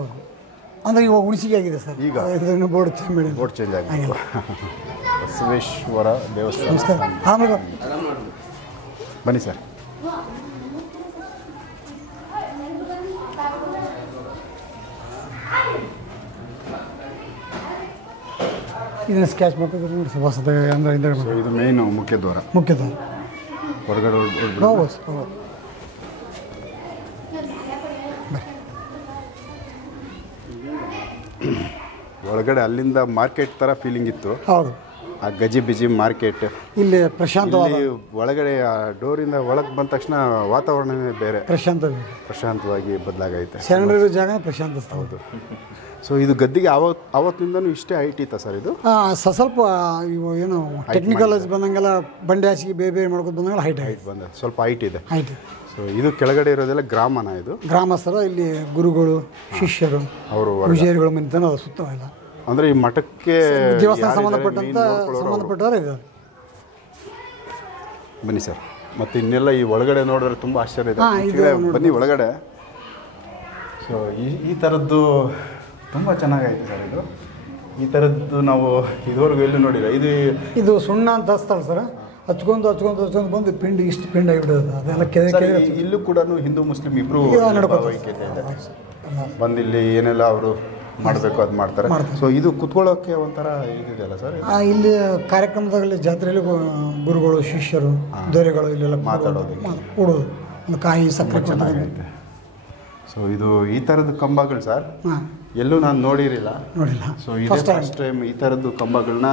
ಅಂದರೆ ಇವಾಗ ಉಳಿಸಿಗೆ ಆಗಿದೆ ಸರ್. ಈಗ? ಇದನ್ನು ಬೋರ್ಡ್ ಚೇಂಜ್ ಮಾಡಿ. ಬೋರ್ಡ್ ಚೇಂಜ್ ಆಗಿದೆ. ಬಸವೇಶ್ವರ ದೇವಸ್ಥಾನ. ನಮಸ್ಕಾರ. ಆಮೇಲೆ ಬನ್ನಿ ಸರ್. ಇದನ್ನು ಸ್ಕ್ಯಾಚ್ ಮಾಡ್ತಿದ್ರೆ ನೋಡಿ ಸರ್. ಹೊಸದ ಅಂದರೆ ಹಿಂದೆ ಸೊ ಇದು ಮೇಯ್ನು ಮುಖ್ಯ ದ್ವಾರ. ಮುಖ್ಯದ ಹೊರಗಡೆ ಹೌದು ಸರ್. ಹೌದು. ಒಳಗಡೆ ಅಲ್ಲಿಂದ ಮಾರ್ಕೆಟ್ ಥರ ಫೀಲಿಂಗ್ ಇತ್ತು. ಹೌದು. ಆ ಗಜಿ ಬಿಜಿ ಮಾರ್ಕೆಟ್. ಇಲ್ಲಿ ಪ್ರಶಾಂತವಾದ, ಇಲ್ಲಿ ಒಳಗಡೆ ಆ ಡೋರಿಂದ ಒಳಗೆ ಬಂದ ತಕ್ಷಣ ವಾತಾವರಣನೇ ಬೇರೆ, ಪ್ರಶಾಂತವಾಗಿ ಬದಲಾಗೈತೆ. ಶರಣರ ಜಾಗ ಪ್ರಶಾಂತ. ಹೌದು. ಸೊ ಇದು ಗದ್ದಿಗೆ ಅವತ್ತಿಂದನೂ ಇಷ್ಟೇ ಹೈಟ್ ಇತ್ತಾ ಸರ್ ಇದು? ಸ್ವಲ್ಪ ಇವು ಏನು ಟೆಕ್ನಿಕಲ್ ಬಂದಂಗೆಲ್ಲ ಬಂಡೆ ಹಾಸಿಗೆ ಬೇರೆ ಬೇರೆ ಮಾಡ್ಕೊಂಡು ಬಂದಂಗೆಲ್ಲ ಹೈಟ್ ಬಂದ ಸ್ವಲ್ಪ ಹೈಟ್ ಇದೆ. ಹೈಟ್. ಸೊ ಇದು ಕೆಳಗಡೆ ಇರೋದೆಲ್ಲ ಗ್ರಾಮನ? ಇದು ಗ್ರಾಮಸ್ಥರ, ಇಲ್ಲಿ ಗುರುಗಳು, ಶಿಷ್ಯರು, ಅವರು ಪೂಜಾರಿಗಳು ಮನೆತನ ಅದು ಸುತ್ತ ಎಲ್ಲ. ಅಂದರೆ ಈ ಮಠಕ್ಕೆ ದೇವಸ್ಥಾನ ಸಂಬಂಧಪಟ್ಟವ್ರು ಇದ್ದಾರೆ. ಬನ್ನಿ ಸರ್. ಮತ್ತು ಇನ್ನೆಲ್ಲ ಈ ಒಳಗಡೆ ನೋಡಿದ್ರೆ ತುಂಬ ಆಶ್ಚರ್ಯ ಇದೆ. ಬನ್ನಿ ಒಳಗಡೆ. ಸೊ ಈ ಥರದ್ದು ತುಂಬ ಚೆನ್ನಾಗೈತೆ ಸರ್ ಇದು. ಈ ಥರದ್ದು ನಾವು ಇದುವರೆಗೂ ಎಲ್ಲೂ ನೋಡಿಲ್ಲ. ಇದು ಸುಣ್ಣ ಅಂತ ಹಚ್ತಾರೆ ಸರ್. ಹಚ್ಕೊಂಡು ಬಂದು ಪಿಂಡಿ ಇಷ್ಟು ಪಿಂಡ್ ಆಗಿಬಿಡೋದು. ಅದೆಲ್ಲ ಇಲ್ಲೂ ಕೂಡ ಹಿಂದೂ ಮುಸ್ಲಿಂ ಇಬ್ಬರು ಭಾವೈಕ್ಯತೆ ಇದೆ. ಬಂದಿಲ್ಲಿ ಏನೆಲ್ಲ ಅವರು ಮಾಡಬೇಕು ಅದು ಮಾಡ್ತಾರೆ. ಸೊ ಇದು ಕುತ್ಕೊಳ್ಳೋಕ್ಕೆ ಒಂಥರ ಇದಿದೆಯಲ್ಲ ಸರ್? ಇಲ್ಲಿ ಕಾರ್ಯಕ್ರಮದಾಗಲಿ ಜಾತ್ರೆಯಲ್ಲಿ ಗುರುಗಳು, ಶಿಷ್ಯರು, ದೊರೆಗಳು ಇಲ್ಲೆಲ್ಲ ಮಾತಾಡೋದು, ಕೊಡೋದು, ಒಂದು ಕಾಯಿ ಸಕ್ಕರೆ ಚೆನ್ನಾಗೈತೆ. ಸೊ ಇದು ಈ ಥರದ್ದು ಕಂಬಗಳು ಸರ್ ಎಲ್ಲೂ ನಾನು ನೋಡಿಲ್ಲ. ಸೊ ಇದೇ ಫಸ್ಟ್ ಟೈಮ್ ಈ ಥರದ್ದು ಕಂಬಗಳನ್ನ.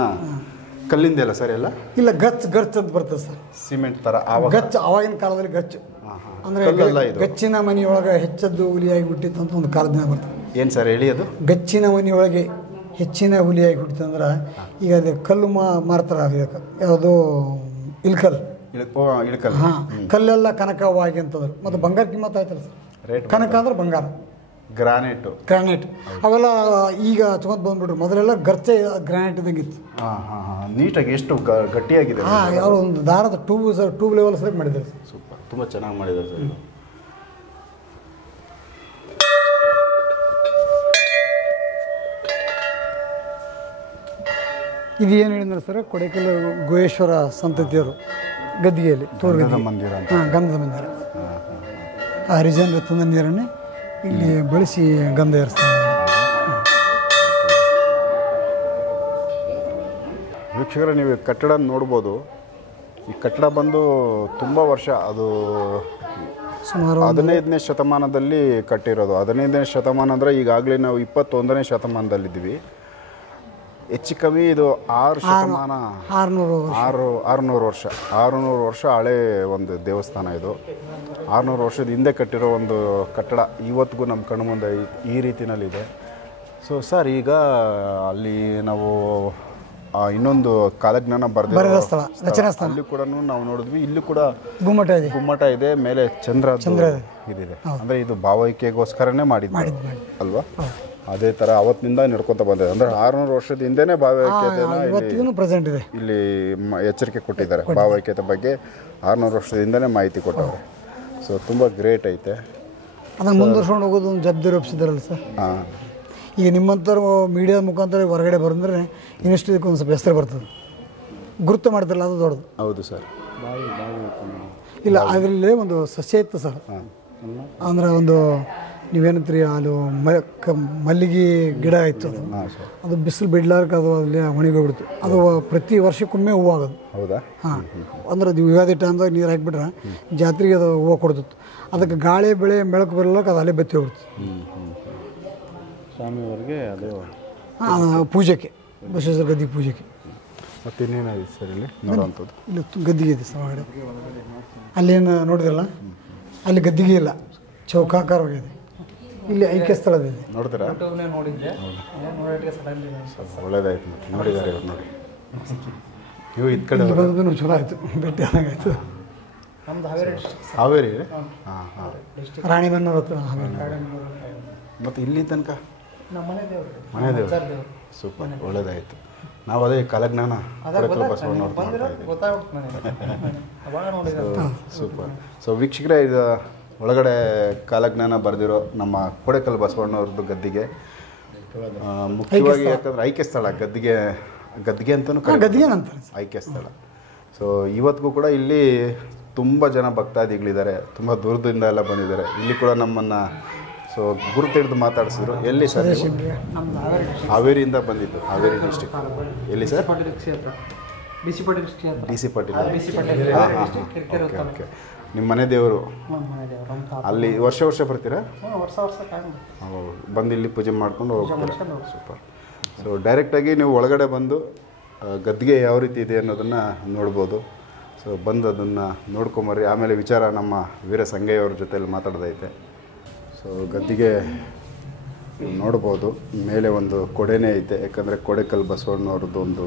ಕಲ್ಲಿಂದ ಅಲ್ಲ ಸರ್ ಎಲ್ಲ? ಇಲ್ಲ, ಗಚ್ ಅಂತ ಬರ್ತದೆ ಸರ್. ಸಿಮೆಂಟ್ ಥರ ಗಚ್. ಆವಾಗಿನ ಕಾಲದಲ್ಲಿ ಗಚ್ಚು ಅಂದರೆ ಗಚ್ಚಿನ ಮನೆಯೊಳಗೆ ಹೆಚ್ಚದ್ದು ಹುಲಿಯಾಗಿ ಹುಟ್ಟಿತ್ತು ಅಂತ ಒಂದು ಕಾಲದ ದಿನ ಬರ್ತದೆ. ಏನು ಸರ್ ಹೇಳಿ ಅದು? ಗಚ್ಚಿನ ಮನೆಯೊಳಗೆ ಹೆಚ್ಚಿನ ಹುಲಿಯಾಗಿ ಹುಟ್ಟಿತಂದ್ರೆ ಈಗ ಅದು ಕಲ್ಲು ಮಾರ್ತಾರೆ. ಅದಕ್ಕೆ ಯಾವುದೋ ಇಳ್ಕಲ್. ಹಾಂ, ಕಲ್ಲೆಲ್ಲ ಕನಕವಾಗಿ ಅಂತಂದ್ರೆ. ಮತ್ತು ಬಂಗಾರ ಕಿಮ್ಮತ್ತು ಆಯ್ತಲ್ಲ ಸರ್. ಕನಕ ಅಂದ್ರೆ ಬಂಗಾರ, ಗ್ರಾನೈಟ್ ಅವೆಲ್ಲ ಈಗ ಹಚ್ಕೊಂತ ಬಂದ್ಬಿಟ್ರು. ಮೊದಲೆಲ್ಲ ಗರ್ಚೆ ಗ್ರಾನೈಟ್ ಇದ್ದಂಗಿತ್ತು. ನೀಟಾಗಿ ಎಷ್ಟು ಗಟ್ಟಿಯಾಗಿದೆ. ಯಾವ ಒಂದು ದಾರದ ಟ್ಯೂಬ್ ಲೆವೆಲ್ ಸರಿ ಮಾಡಿದ್ದಾರೆ. ಸೂಪರ್, ತುಂಬ ಚೆನ್ನಾಗಿ ಮಾಡಿದ್ದಾರೆ ಸರ್. ಇದು ಏನು ಹೇಳಿದ್ರೆ ಸರ್, ಕೊಡೈಕಲ್ ಗುಹೇಶ್ವರ ಸಂತತಿಯವರು ಗದ್ದಿಗೆಯಲ್ಲಿ ಗಂಧದ ಮಂದಿರ. ಗಂಧದ ಮಂದಿರ. ಆ ಹರಿಜನರು ತಂದ ನೀರನ್ನೇ ಇಲ್ಲಿ ಬಳಸಿ ಗಂಧ ಏರಿಸ್ತಾರೆ. ವೀಕ್ಷಕರೇ, ನೀವು ಕಟ್ಟಡ ನೋಡ್ಬೋದು. ಈ ಕಟ್ಟಡ ಬಂದು ತುಂಬ ವರ್ಷ, ಅದು ಸುಮಾರು 15ನೇ ಶತಮಾನದಲ್ಲಿ ಕಟ್ಟಿರೋದು. 15ನೇ ಶತಮಾನ ಅಂದರೆ ಈಗಾಗಲೇ ನಾವು 21ನೇ ಶತಮಾನದಲ್ಲಿದ್ದೀವಿ. ಹೆಚ್ಚು ಕಮ್ಮಿ ಇದು 600 ವರ್ಷ ಹಳೆ ಒಂದು ದೇವಸ್ಥಾನ ಇದು. 600 ವರ್ಷದ ಹಿಂದೆ ಕಟ್ಟಿರೋ ಒಂದು ಕಟ್ಟಡ ಇವತ್ತಿಗೂ ನಮ್ಮ ಕಣ್ಣು ಮುಂದೆ ಈ ರೀತಿಯಲ್ಲಿದೆ. ಸೊ ಸರ್, ಈಗ ಅಲ್ಲಿ ನಾವು ಇನ್ನೊಂದು ಕಾಲಜ್ಞಾನ ಬರೆದಿರೋ ಸ್ಥಳ ಅಲ್ಲಿ ಕೂಡ ನಾವು ನೋಡಿದ್ವಿ. ಇಲ್ಲಿ ಕೂಡ ಗುಮ್ಮಟ ಇದೆ, ಮೇಲೆ ಚಂದ್ರ ಇದಿದೆ. ಅಂದರೆ ಇದು ಭಾವೈಕ್ಯಗೋಸ್ಕರನೇ ಮಾಡಿದ್ವಿ ಅಲ್ವಾ? ಅದೇ ಥರ ಅವತ್ತಿನಿಂದ ನಡ್ಕೊತ ಬಂದಿದೆ. ಅಂದರೆ 600 ವರ್ಷದ ಹಿಂದೆನೇ ಭಾವೈಕ್ಯತೆನ ಇಲ್ಲಿ ಎಚ್ಚರಿಕೆ ಕೊಟ್ಟಿದ್ದಾರೆ. ಭಾವೈಕ್ಯತೆ ಬಗ್ಗೆ 600 ವರ್ಷದಿಂದನೇ ಮಾಹಿತಿ ಕೊಟ್ಟವ್ರೆ. ಸೊ ತುಂಬ ಗ್ರೇಟ್ ಐತೆ. ಅದನ್ನು ಮುಂದುವರ್ಸ್ಕೊಂಡು ಹೋಗೋದು ಒಂದು ಜವಾಬ್ದಾರಿ ಒಪ್ಪಿಸಿದಾರಲ್ಲ ಸರ್. ಹಾಂ, ಈಗ ನಿಮ್ಮಂಥವ್ರು ಮೀಡಿಯಾದ ಮುಖಾಂತರ ಹೊರಗಡೆ ಬಂದರೆ ಇನ್ನಷ್ಟು ಇದಕ್ಕೆ ಒಂದು ಸ್ವಲ್ಪ ಹೆಸರು ಬರ್ತದೆ, ಗುರುತು ಮಾಡ್ತಾರಲ್ಲ, ಅದು ದೊಡ್ಡದು. ಹೌದು ಸರ್. ಇಲ್ಲ, ಅದರಲ್ಲಿ ಒಂದು ಸಸ್ಯ ಇತ್ತು ಸರ್. ಅಂದರೆ ಒಂದು ನೀವೇನಂತೀರಿ, ಅದು ಮಲ್ಲಿಗೆ ಗಿಡ ಇತ್ತು. ಅದು ಬಿಸಿಲು ಬಿಡ್ಲಾರ್ಕ ಅದು ಅಲ್ಲಿ ಒಣಗೋಗ್ಬಿಡ್ತು. ಅದು ಪ್ರತಿ ವರ್ಷಕ್ಕೊಮ್ಮೆ ಹೂವು ಆಗೋದು. ಹೌದಾ? ಹಾಂ, ಅಂದ್ರೆ ಅದು ಯುಗಾದಿ ಟೈಮ್ದಾಗ ನೀರು ಹಾಕಿಬಿಟ್ರೆ ಜಾತ್ರೆಗೆ ಅದು ಹೂವು ಕೊಡ್ತಿತ್ತು. ಅದಕ್ಕೆ ಗಾಳಿ ಬೆಳೆ ಬೆಳಕು ಬರಲಿಕ್ಕೆ ಅದು ಅಲ್ಲೇ ಬತ್ತಿ ಹೋಗ್ಬಿಡ್ತು. ಸ್ವಾಮಿಯವ್ರಿಗೆ ಅದೇ ಪೂಜೆಗೆ, ಬಸವೇಶ್ವರ ಗದ್ದಿ ಪೂಜೆಗೆ. ಮತ್ತು ಇನ್ನೇನಾಗಿದೆ ಸರ್ ಇಲ್ಲಿ ನೋಡೋವಂಥದ್ದು? ಇಲ್ಲಿ ಗದ್ದಿಗೆ ಇದೆ ಸರ್ ಹೊರಗಡೆ. ಅಲ್ಲೇನು ನೋಡಿದ್ರಲ್ಲ, ಅಲ್ಲಿ ಗದ್ದಿಗೆ ಇಲ್ಲ, ಚೌಕಾಕಾರವಾಗಿದೆ. ಇಲ್ಲಿ ಐಕ್ಯ ಸ್ಥಳದಿದೆ. ನೋಡ್ತೀರಾ? ಒಳ್ಳೇದಾಯ್ತು, ನೋಡಿದ್ದಾರೆ ಇವ್ರು. ನೋಡಿ, ಇವು ಇದ್ ಕಡೆ ಬಂದು ಚಲೋ ಆಯಿತು, ಭೇಟಿ ಆದಂಗಾಯ್ತು. ಹಾವೇರಿ? ಹಾಂ ಹಾಂ, ರಾಣಿಬೆನ್ನೂರು ಹತ್ರ ಹಾವೇರಿ. ಮತ್ತು ಇಲ್ಲಿ ತನಕ ಮನೆ ದೇವರು. ಸೂಪರ್, ಒಳ್ಳೇದಾಯಿತು. ನಾವು ಅದೇ ಕಾಲಜ್ಞಾನ ಬಸವಣ್ಣ ಸೂಪರ್. ಸೊ ವೀಕ್ಷಕರೇ, ಇದು ಒಳಗಡೆ ಕಾಲಜ್ಞಾನ ಬರೆದಿರೋ ನಮ್ಮ ಕೊಡೈಕಲ್ ಬಸವಣ್ಣವ್ರದ್ದು ಗದ್ದಿಗೆ ಮುಖ್ಯವಾಗಿ ಯಾಕಂದ್ರೆ ಆಯ್ಕೆ ಸ್ಥಳ ಗದ್ದಿಗೆ ಅಂತಲೂ ಗದ್ದಿಗೆ ಅಂತಾರೆ ಆಯ್ಕೆ ಸ್ಥಳ. ಸೊ ಇವತ್ತಿಗೂ ಕೂಡ ಇಲ್ಲಿ ತುಂಬ ಜನ ಭಕ್ತಾದಿಗಳಿದ್ದಾರೆ, ತುಂಬ ದೂರದಿಂದ ಎಲ್ಲ ಬಂದಿದ್ದಾರೆ. ಇಲ್ಲಿ ಕೂಡ ನಮ್ಮನ್ನು ಸೊ ಗುರುತಿಡಿದು ಮಾತಾಡಿಸಿದ್ರು. ಎಲ್ಲಿ ಸರ್ ನೀವು? ಹಾವೇರಿಯಿಂದ ಬಂದಿದ್ದು, ಹಾವೇರಿ ಡಿಸ್ಟಿಕ್. ಎಲ್ಲಿ sir? D C Patil. Okay. ನಿಮ್ಮ ಮನೆ ದೇವರು ಅಲ್ಲಿ ವರ್ಷ ಬರ್ತೀರಾ? ಬಂದು ಇಲ್ಲಿ ಪೂಜೆ ಮಾಡ್ಕೊಂಡು ಹೋಗ್ತೀರಾ? ಸೂಪರ್. ಸೊ ಡೈರೆಕ್ಟಾಗಿ ನೀವು ಒಳಗಡೆ ಬಂದು ಗದ್ದಿಗೆ ಯಾವ ರೀತಿ ಇದೆ ಅನ್ನೋದನ್ನು ನೋಡ್ಬೋದು. ಸೊ ಬಂದು ಅದನ್ನು ನೋಡ್ಕೊಂಬರ್ರಿ. ಆಮೇಲೆ ವಿಚಾರ ನಮ್ಮ ವೀರ ಸಂಗಯ್ಯವ್ರ ಜೊತೆಯಲ್ಲಿ ಮಾತಾಡೋದೈತೆ. ಸೊ ಗದ್ದಿಗೆ ನೋಡ್ಬೋದು. ಮೇಲೆ ಒಂದು ಕೊಡೆನೇ ಐತೆ, ಯಾಕಂದರೆ ಕೊಡೆಕಲ್ ಬಸವಣ್ಣವ್ರದ್ದು ಒಂದು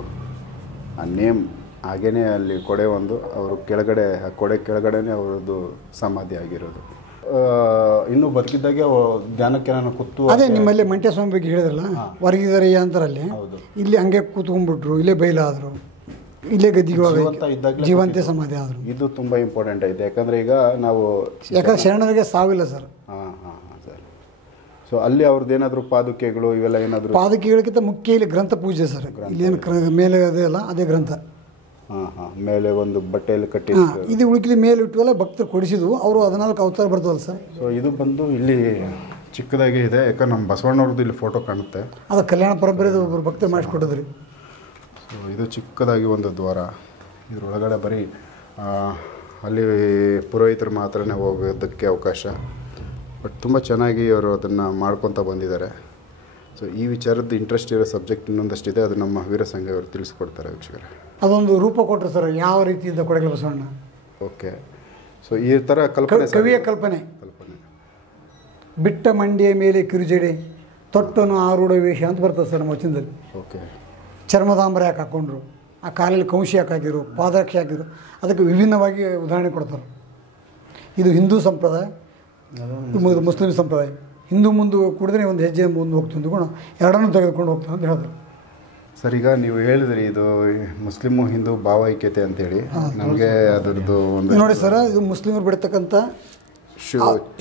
ಆ ನೇಮ್ ಹಾಗೇ ಅಲ್ಲಿ ಕೊಡೆ ಒಂದು ಅವರು ಕೆಳಗಡೆ, ಆ ಕೊಡೆ ಕೆಳಗಡೆನೇ ಅವರದ್ದು ಸಮಾಧಿ ಆಗಿರೋದು. ಇನ್ನೂ ಬದುಕಿದ್ದಾಗೆ ಧ್ಯಾನಕ್ಕೆ ನಾನು ಕೂತು ಅದೇ ನಿಮ್ಮಲ್ಲಿ ಮಂಟ್ಯ ಸ್ವಾಮಿ ಬಗ್ಗೆ ಹೇಳಿದ್ರಲ್ಲ, ಹೊರಗಿದ್ದಾರೆ ಅಂತಾರಲ್ಲಿ ಇಲ್ಲಿ ಹಂಗೆ ಕೂತ್ಕೊಂಡ್ಬಿಟ್ರು, ಇಲ್ಲೇ ಬೈಲಾದರು, ಇಲ್ಲೇ ಗದ್ದಿಗೆ ಜೀವಂತ ಸಮಾಧಿ ಆದರು. ಇದು ತುಂಬ ಇಂಪಾರ್ಟೆಂಟ್ ಐತೆ. ಯಾಕಂದರೆ ಈಗ ನಾವು ಯಾಕಂದ್ರೆ ಶರಣರಿಗೆ ಸಾವಿಲ್ಲ ಸರ್. ಹಾಂ ಸರ್. ಸೊ ಅಲ್ಲಿ ಅವ್ರದ್ದು ಏನಾದರೂ ಪಾದುಕೆಗಳು ಇವೆಲ್ಲ ಏನಾದರೂ? ಪಾದುಕೆಗಳಿಗಿಂತ ಮುಖ್ಯ ಇಲ್ಲಿ ಗ್ರಂಥ ಪೂಜೆ ಸರ್. ಇಲ್ಲೇನು ಮೇಲೆ ಅದೇ ಅಲ್ಲ, ಅದೇ ಗ್ರಂಥ. ಮೇಲೆ ಒಂದು ಬಟ್ಟೆಯಲ್ಲಿ ಕಟ್ಟಿ ಇದು ಉಳುಕಿದ ಮೇಲೆ ಇಟ್ಟುವಲ್ಲ ಭಕ್ತರು ಕೊಡಿಸಿದ್ವು. ಅವರು 14 ಅವತಾರ ಬರ್ತವಲ್ಲ ಸರ್. ಸೊ ಇದು ಬಂದು ಇಲ್ಲಿ ಚಿಕ್ಕದಾಗಿ ಇದೆ, ಯಾಕಂದ್ರೆ ನಮ್ಮ ಬಸವಣ್ಣವ್ರದ್ದು ಇಲ್ಲಿ ಫೋಟೋ ಕಾಣುತ್ತೆ. ಅದು ಕಲ್ಯಾಣ ಪರಂಪರೆದು ಒಬ್ಬರು ಭಕ್ತರು ಮಾಡಿಸ್ಕೊಟ್ಟಿದ್ರಿ. ಸೊ ಇದು ಚಿಕ್ಕದಾಗಿ ಒಂದು ದ್ವಾರ. ಇದರೊಳಗಡೆ ಬರೀ ಅಲ್ಲಿ ಪುರೋಹಿತರು ಮಾತ್ರನೇ ಹೋಗೋದಕ್ಕೆ ಅವಕಾಶ. ಬಟ್ ತುಂಬ ಚೆನ್ನಾಗಿ ಅವರು ಅದನ್ನು ಮಾಡ್ಕೊತ ಬಂದಿದ್ದಾರೆ. ಸೊ ಈ ವಿಚಾರದ್ದು ಇಂಟ್ರೆಸ್ಟ್ ಇರೋ ಸಬ್ಜೆಕ್ಟ್ ಇನ್ನೊಂದಷ್ಟಿದೆ, ಅದು ನಮ್ಮ ವೀರ ಸಂಗಯ್ಯವರು ತಿಳಿಸ್ಕೊಡ್ತಾರೆ ವೀಕ್ಷಕರೇ. ಅದೊಂದು ರೂಪ ಕೊಟ್ಟರು ಸರ್, ಯಾವ ರೀತಿಯಿಂದ ಕೊಡಗಲ್ ಬಸವಣ್ಣ. ಓಕೆ. ಸೊ ಈ ಥರ ಕಲ್ಪನೆ, ಕವಿಯ ಕಲ್ಪನೆ. ಬಿಟ್ಟ ಮಂಡಿಯ ಮೇಲೆ ಕಿರುಜಡೆ, ತೊಟ್ಟನು ಆರೂಢ ವೇಷ ಅಂತ ಬರ್ತದೆ ಸರ್ ನಮ್ಮ ವಚನದಲ್ಲಿ. ಓಕೆ. ಚರ್ಮದಾಂಬರ ಯಾಕೆ ಹಾಕ್ಕೊಂಡ್ರು, ಆ ಕಾಲಲ್ಲಿ ಕೌಶಿ ಯಾಕೆ ಹಾಕಿರು, ಪಾದರಕ್ಷೆ ಹಾಕಿರು, ಅದಕ್ಕೆ ವಿಭಿನ್ನವಾಗಿ ಉದಾಹರಣೆ ಕೊಡ್ತಾರೆ. ಇದು ಹಿಂದೂ ಸಂಪ್ರದಾಯ, ಇದು ಮುಸ್ಲಿಂ ಸಂಪ್ರದಾಯ. ಹಿಂದೂ ಮುಂದೆ ಕುಡಿದ್ರೆ ಒಂದು ಹೆಜ್ಜೆ ಮುಂದೆ ಹೋಗ್ತಂದು ಕೂಡ ಎರಡನ್ನೂ ತೆಗೆದುಕೊಂಡು ಹೋಗ್ತಾನೆ ಅಂತ ಹೇಳಿದ್ರು. ಸರ್ ಈಗ ನೀವು ಹೇಳಿದ್ರಿ ಇದು ಮುಸ್ಲಿಮು ಹಿಂದೂ ಭಾವೈಕ್ಯತೆ ಅಂತೇಳಿ. ನಮಗೆ ಅದರದ್ದು ಒಂದು ನೋಡಿ ಸರ್, ಇದು ಮುಸ್ಲಿಮರು ಬಿಡ್ತಕ್ಕಂಥ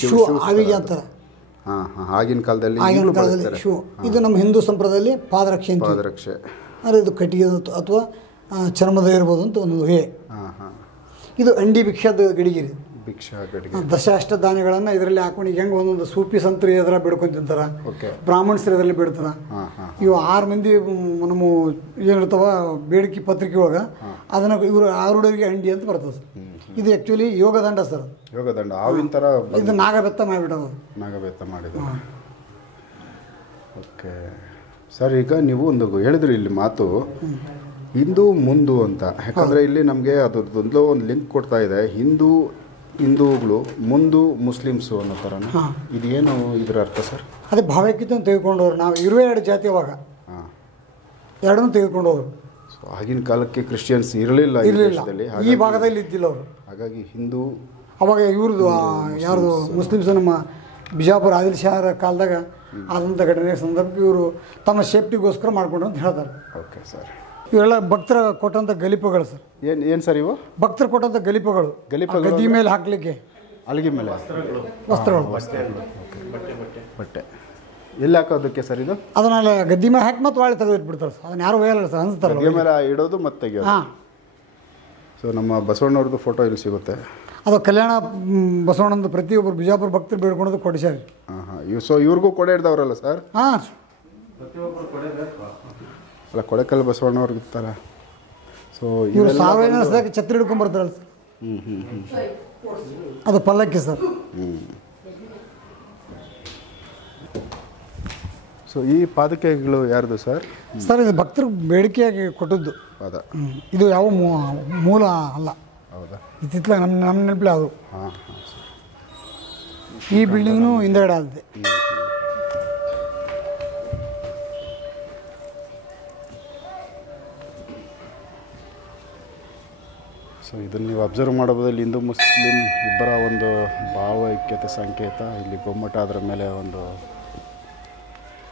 ಶೂ ಆವಿಗೆ ಅಂತಾರೆ. ಆಗಿನ ಕಾಲದಲ್ಲಿ ಶೂ. ಇದು ನಮ್ಮ ಹಿಂದೂ ಸಂಪ್ರದಾಯದಲ್ಲಿ ಪಾದರಕ್ಷೆ ಅಂತ. ಪಾದರಕ್ಷೆ ಅಂದರೆ ಇದು ಕಟ್ಟಿಗೆ ಅಥವಾ ಚರ್ಮದ ಇರ್ಬೋದು ಅಂತ ಒಂದು ಹೇ. ಇದು ಅಂಡಿ ಭಿಕ್ಷಾದ ಗಡಿಗೆ. ದಶಾಷ್ಟ ಧಾನ್ಯಗಳನ್ನು ಇದರಲ್ಲಿ ಹಾಕೊಂಡು ಈಗ ಹೆಂಗೆ ಒಂದೊಂದು ಸೂಫಿ ಸಂತರು ಎದುರ ಬಿಡ್ಕೊಂಡು ತಿಂತಾರೆ, ಬ್ರಾಹ್ಮಣಸರು ಇದರಲ್ಲಿ ಬಿಡ್ತಾರೆ. ಇವು 6 ಮಂದಿ ನಮ್ಮ ಏನಿರ್ತಾವ ಬೇಡಿಕೆ ಪತ್ರಿಕೆ ಒಳಗೆ ಅದನ್ನು ಇವರು ಆರುಡರಿಗೆ ಅಂಡಿ ಅಂತ ಬರ್ತದೆ. ಇದು ಆ್ಯಕ್ಚುಲಿ ಯೋಗದಂಡ ಸರ್. ಯೋಗದಂಡ ಆವಿನ ಥರ ಇದು ನಾಗಬೆತ್ತ ಮಾಡಿಬಿಡೋದು. ನಾಗಬೆತ್ತ ಮಾಡಿದ್ರು. ಓಕೆ ಸರ್, ಈಗ ನೀವು ಒಂದು ಹೇಳಿದ್ರಿ ಇಲ್ಲಿ ಮಾತು ಹಿಂದೂ ಮುಂದು ಅಂತ. ಯಾಕಂದರೆ ಇಲ್ಲಿ ನಮಗೆ ಅದೊಂದು ಒಂದು ಲಿಂಕ್ ಕೊಡ್ತಾ ಇದೆ. ಹಿಂದೂಗಳು ಮುಂದು ಮುಸ್ಲಿಮ್ಸು ಅನ್ನೋ ಥರ. ಇದೇನು ಇದರ ಅರ್ಥ ಸರ್? ಅದೇ ಭಾವೈಕ್ಯತೆ ಅಂತ ತೆಗೆದುಕೊಂಡವ್ರು. ನಾವು 22 ಜಾತಿ ಅವಾಗ ಎರಡನ್ನೂ ತೆಗೆದುಕೊಂಡು ಹೋದ್ರು. ಸೊ ಆಗಿನ ಕಾಲಕ್ಕೆ ಕ್ರಿಶ್ಚಿಯನ್ಸ್ ಇರಲಿಲ್ಲ ಈ ಭಾಗದಲ್ಲಿ ಇದ್ದಿಲ್ಲ ಅವರು. ಹಾಗಾಗಿ ಹಿಂದೂ ಅವಾಗ ಇವ್ರದ್ದು ಯಾರ್ದು ಮುಸ್ಲಿಮ್ಸ್ ನಮ್ಮ ಬಿಜಾಪುರ ಆದಿಲ್ ಶಾಹರ ಕಾಲದಾಗ ಆದಂಥ ಘಟನೆ ಸಂದರ್ಭಕ್ಕೆ ಇವರು ತಮ್ಮ ಸೇಫ್ಟಿಗೋಸ್ಕರ ಮಾಡ್ಕೊಂಡ್ರು ಅಂತ ಹೇಳ್ತಾರೆ. Okay sir. ಇವೆಲ್ಲ ಭಕ್ತರ ಕೊಟ್ಟಂಥ ಗಲಿಪಗಳು ಸರ್. ಏನು ಸರ್ ಇವು? ಭಕ್ತರು ಕೊಟ್ಟಂಥ ಗಲಿಪಗಳು ಗದ್ದಿ ಮೇಲೆ ಹಾಕ್ಲಿಕ್ಕೆ, ಅಲ್ಲಿಗೆ ಮೇಲೆ ವಸ್ತ್ರಗಳು, ಬಟ್ಟೆ ಎಲ್ಲಿ ಹಾಕೋದಕ್ಕೆ ಸರ್ ಇದು? ಅದನ್ನೆಲ್ಲ ಗದ್ದಿ ಮೇಲೆ ಹಾಕಿ ಮತ್ತೆ ಒಳ್ಳೆ ತೆಗೆದಿಟ್ಬಿಡ್ತಾರೆ ಸರ್. ಅದನ್ನ ಯಾರು ಒಯ್ಯಲ್ಲ ಸರ್, ಅನ್ಸ್ತಾರೆ. ಗದ್ದಿ ಮೇಲೆ ಇಡೋದು ಮತ್ತೆ ತೆಗೆಯೋದು. ಹಾಂ. ಸೊ ನಮ್ಮ ಬಸವಣ್ಣವ್ರದ್ದು ಫೋಟೋ ಇಲ್ಲಿ ಸಿಗುತ್ತೆ. ಅದು ಕಲ್ಯಾಣ ಬಸವಣ್ಣಂದು ಪ್ರತಿಯೊಬ್ಬರು ಬಿಜಾಪುರ ಭಕ್ತರು ಬೇಡ್ಕೊಳೋದು ಕೊಡಿಸ್ಯಾರಿ. ಸೊ ಇವ್ರಿಗೂ ಕೊಡೆ ಹಿಡ್ದವ್ರಲ್ಲ ಸರ್? ಹಾಂ. ಅಲ್ಲ, ಕೊಡೆಕಲ್ ಬಸವಣ್ಣವ್ರಿಗೆ ಇರ್ತಾರ. ಸೊ ಇವರು ಸಾರ್ವಜನಿಕ ಛತ್ರಿ ಹಿಡ್ಕೊಂಡ್ಬರ್ತಾರಲ್ಲ ಸರ್. ಅದು ಪಲ್ಲಕ್ಕಿ ಸರ್. ಸೊ ಈ ಪಾದಕೆಗಳು ಯಾರ್ದು ಸರ್? ಸರ್ ಇದು ಭಕ್ತರು ಬೇಡಿಕೆಯಾಗಿ ಕೊಟ್ಟದ್ದು ಪಾದ. ಇದು ಯಾವ ಮೂಲ ಅಲ್ಲ. ಹೌದಾ? ಇತ್ತಿತ್ತಲ ನಮ್ಮ ನೆನಪಲೆ ಅದು. ಹಾಂ. ಈ ಬಿಲ್ಡಿಂಗ್ನು ಹಿಂದೆಗಡೆ ಆಗಿದೆ. ಸೊ ಇದನ್ನು ನೀವು ಅಬ್ಸರ್ವ್ ಮಾಡಬಹುದು. ಇಲ್ಲಿ ಹಿಂದೂ ಮುಸ್ಲಿಂ ಇಬ್ಬರ ಒಂದು ಭಾವೈಕ್ಯತೆ ಸಂಕೇತ. ಇಲ್ಲಿ ಗೊಮ್ಮಟ ಅದರ ಮೇಲೆ ಒಂದು